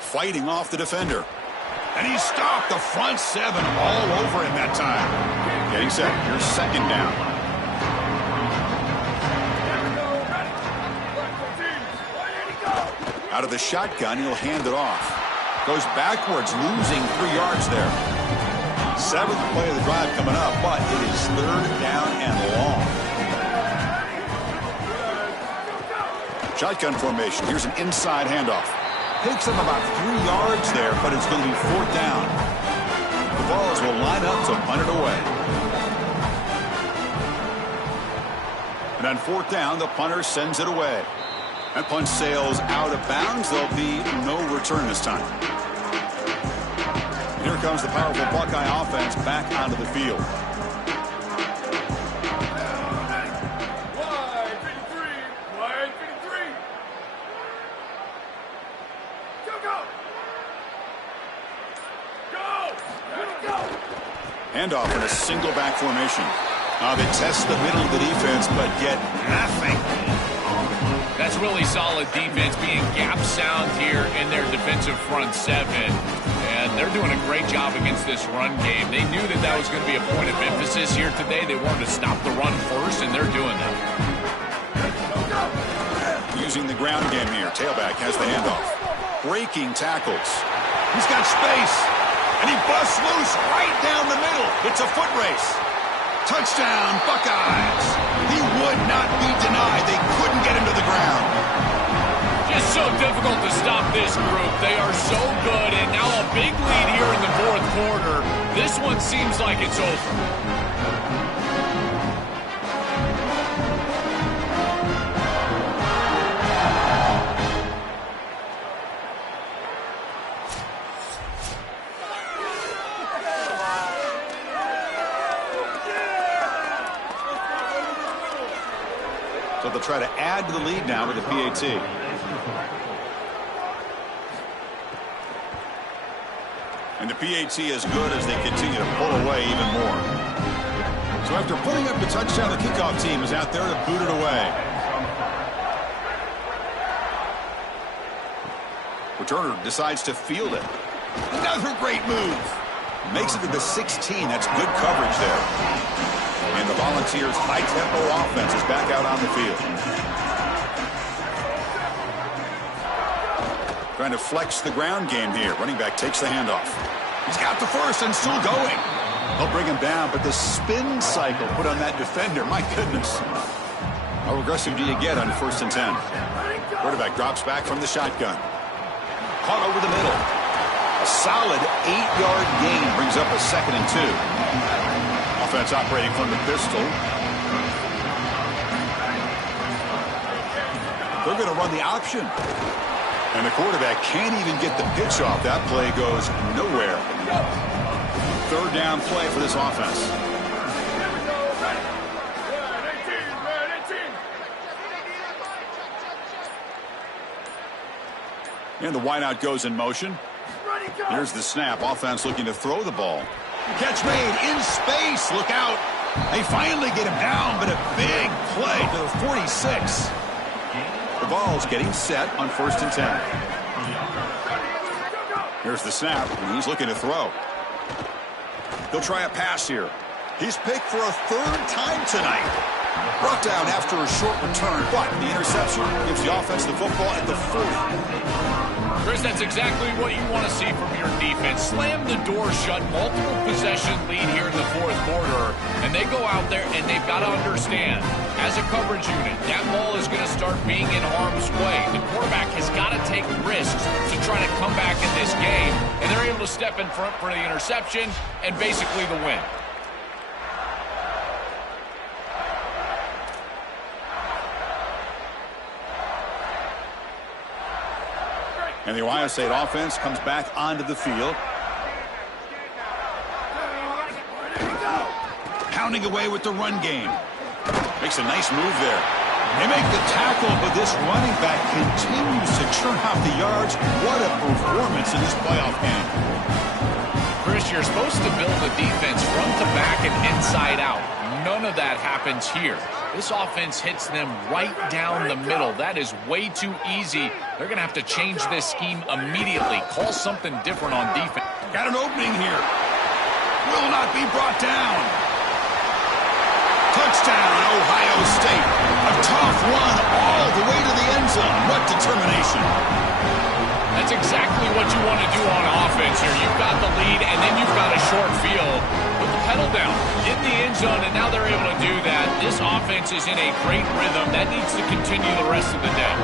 Fighting off the defender. And he stopped the front 7 all over him that time. Getting set. Here's 2nd down. Out of the shotgun, he'll hand it off. Goes backwards, losing 3 yards there. 7th play of the drive coming up, but it is 3rd down and long. Shotgun formation. Here's an inside handoff. Takes him about 3 yards there, but it's going to be 4th down. The Vols will line up to punt it away. And on 4th down, the punter sends it away. That punt sails out of bounds. There'll be no return this time. Here comes the powerful Buckeye offense back onto the field. Wide 53. Go. Handoff in a single back formation. They test the middle of the defense, but get nothing. That's really solid defense, being gap sound here in their defensive front 7. And they're doing a great job against this run game. They knew that that was going to be a point of emphasis here today. They wanted to stop the run first, and they're doing that. Using the ground game here. Tailback has the handoff. Breaking tackles. He's got space. And he busts loose right down the middle. It's a foot race. Touchdown, Buckeyes. He would not be denied. They couldn't get him to the ground. Just so difficult to stop this group. They are so good, and now a big lead here in the 4th quarter. This one seems like it's over. So they'll try to add to the lead now with the PAT. And the PAT is good as they continue to pull away even more. So after putting up the touchdown, the kickoff team is out there to boot it away. Returner decides to field it. Another great move. Makes it to the 16. That's good coverage there. And the Volunteers' high-tempo offense is back out on the field. Trying to flex the ground game here. Running back takes the handoff. He's got the first and still going. They'll bring him down, but the spin cycle put on that defender, my goodness. How aggressive do you get on 1st and 10? Quarterback drops back from the shotgun. Caught over the middle. A solid 8-yard gain brings up a 2nd and 2. Offense operating from the pistol. They're going to run the option. And the quarterback can't even get the pitch off. That play goes nowhere. 3rd down play for this offense. And the wideout goes in motion. Here's the snap. Offense looking to throw the ball. Catch made in space. Look out. They finally get him down, but a big play to the 46. The ball's getting set on 1st and 10. Here's the snap, and he's looking to throw. He'll try a pass here. He's picked for a 3rd time tonight. Brought down after a short return, but the interception gives the offense the football at the 40. Chris, that's exactly what you want to see from your defense. Slam the door shut, multiple possession lead here in the 4th quarter, and they go out there and they've got to understand, as a coverage unit, that ball is going to start being in harm's way. The quarterback has got to take risks to try to come back in this game, and they're able to step in front for the interception and basically the win. And the Ohio State offense comes back onto the field. Pounding away with the run game. Makes a nice move there. They make the tackle, but this running back continues to churn out the yards. What a performance in this playoff game. Chris, you're supposed to build a defense front to back and inside out. None of that happens here. This offense hits them right down the middle. That is way too easy. They're going to have to change this scheme immediately. Call something different on defense. Got an opening here. Will not be brought down. Touchdown, Ohio State. A tough run all the way to the end zone. What determination. That's exactly what you want to do on offense here. You've got the lead, and then you've got a short field. Put the pedal down, get in the end zone, and now they're able to do that. This offense is in a great rhythm. That needs to continue the rest of the day.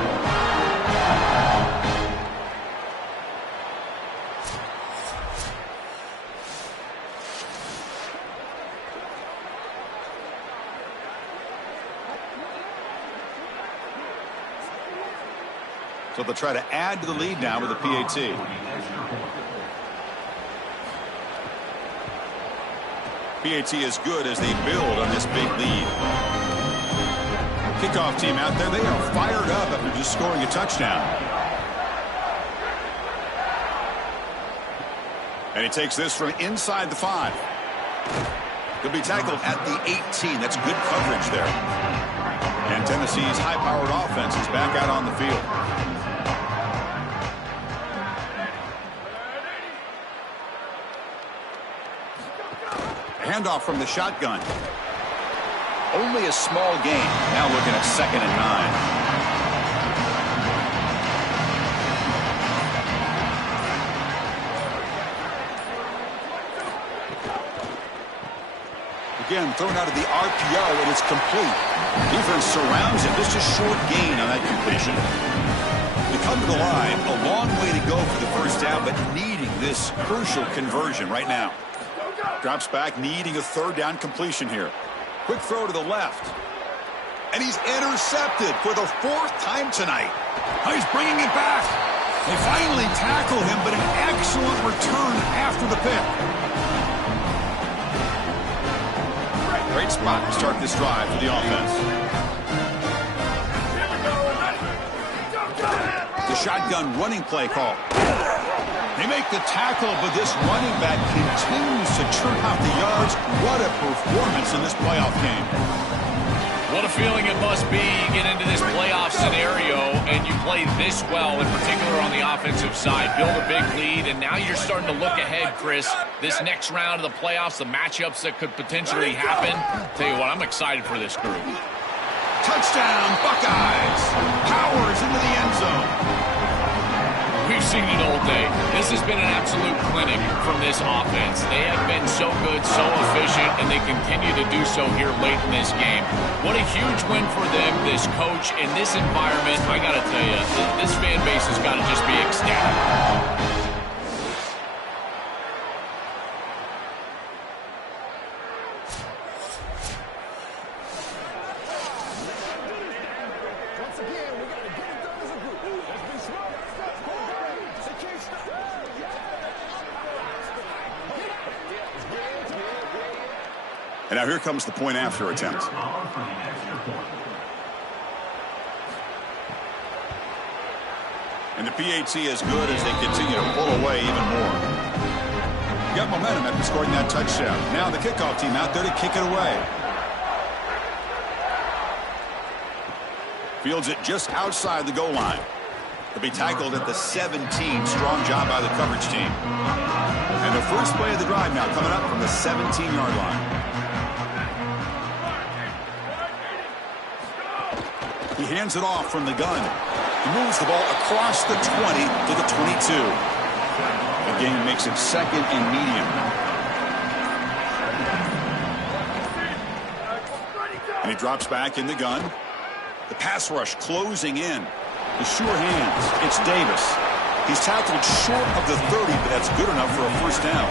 So they'll try to add to the lead now with the PAT. PAT is good as they build on this big lead. Kickoff team out there, they are fired up after just scoring a touchdown. And he takes this from inside the 5. He'll be tackled at the 18. That's good coverage there. And Tennessee's high-powered offense is back out on the field. Handoff from the shotgun. Only a small gain. Now looking at 2nd and 9. Again, thrown out of the RPO, and it's complete. Defense surrounds it. Just a short gain on that completion. They come to the line, a long way to go for the 1st down, but needing this crucial conversion right now. Drops back, needing a 3rd down completion here. Quick throw to the left. And he's intercepted for the 4th time tonight. Oh, he's bringing it back. They finally tackle him, but an excellent return after the pick. Great spot to start this drive for the offense. The shotgun running play call. They make the tackle, but this running back continues to churn out the yards. What a performance in this playoff game. What a feeling it must be. You get into this playoff scenario and you play this well, in particular on the offensive side. Build a big lead, and now you're starting to look ahead, Chris. This next round of the playoffs, the matchups that could potentially happen. Tell you what, I'm excited for this group. Touchdown, Buckeyes. Powers into the end zone. We've seen it all day. This has been an absolute clinic from this offense. They have been so good, so efficient, and they continue to do so here late in this game. What a huge win for them, this coach, in this environment. I got to tell you, this fan base has got to just be ecstatic. And now here comes the point after attempt. And the PAT is good as they continue to pull away even more. Got momentum after scoring that touchdown. Now the kickoff team out there to kick it away. Fields it just outside the goal line. He'll be tackled at the 17. Strong job by the coverage team. And the first play of the drive now coming up from the 17-yard line. He hands it off from the gun. He moves the ball across the 20 to the 22. The game makes it second and medium. And he drops back in the gun. The pass rush closing in. The sure hands. It's Davis. He's tackled short of the 30, but that's good enough for a first down.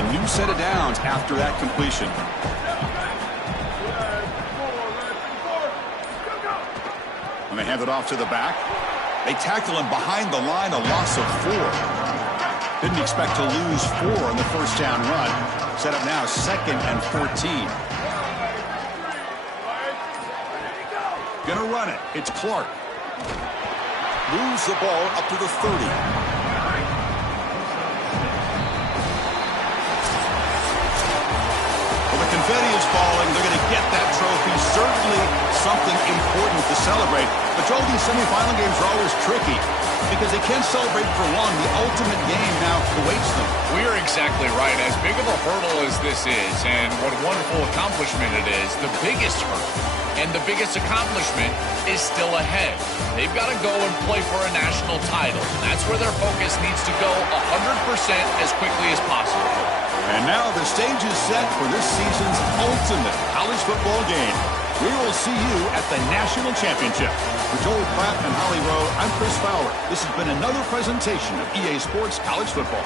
A new set of downs after that completion. When they hand it off to the back, they tackle him behind the line, a loss of 4. Didn't expect to lose 4 on the first down run. Set up now second and 14. Gonna run it. It's Clark. Moves the ball up to the 30. Confetti is falling. They're going to get that trophy. Certainly something important to celebrate. But Joel, these semifinal games are always tricky because they can't celebrate for long. The ultimate game now awaits them. We are exactly right. As big of a hurdle as this is, and what a wonderful accomplishment it is, the biggest hurdle and the biggest accomplishment is still ahead. They've got to go and play for a national title. That's where their focus needs to go 100% as quickly as possible. And now the stage is set for this season's ultimate college football game. We will see you at the National Championship. For Joel Klatt and Holly Rowe, I'm Chris Fowler. This has been another presentation of EA Sports College Football.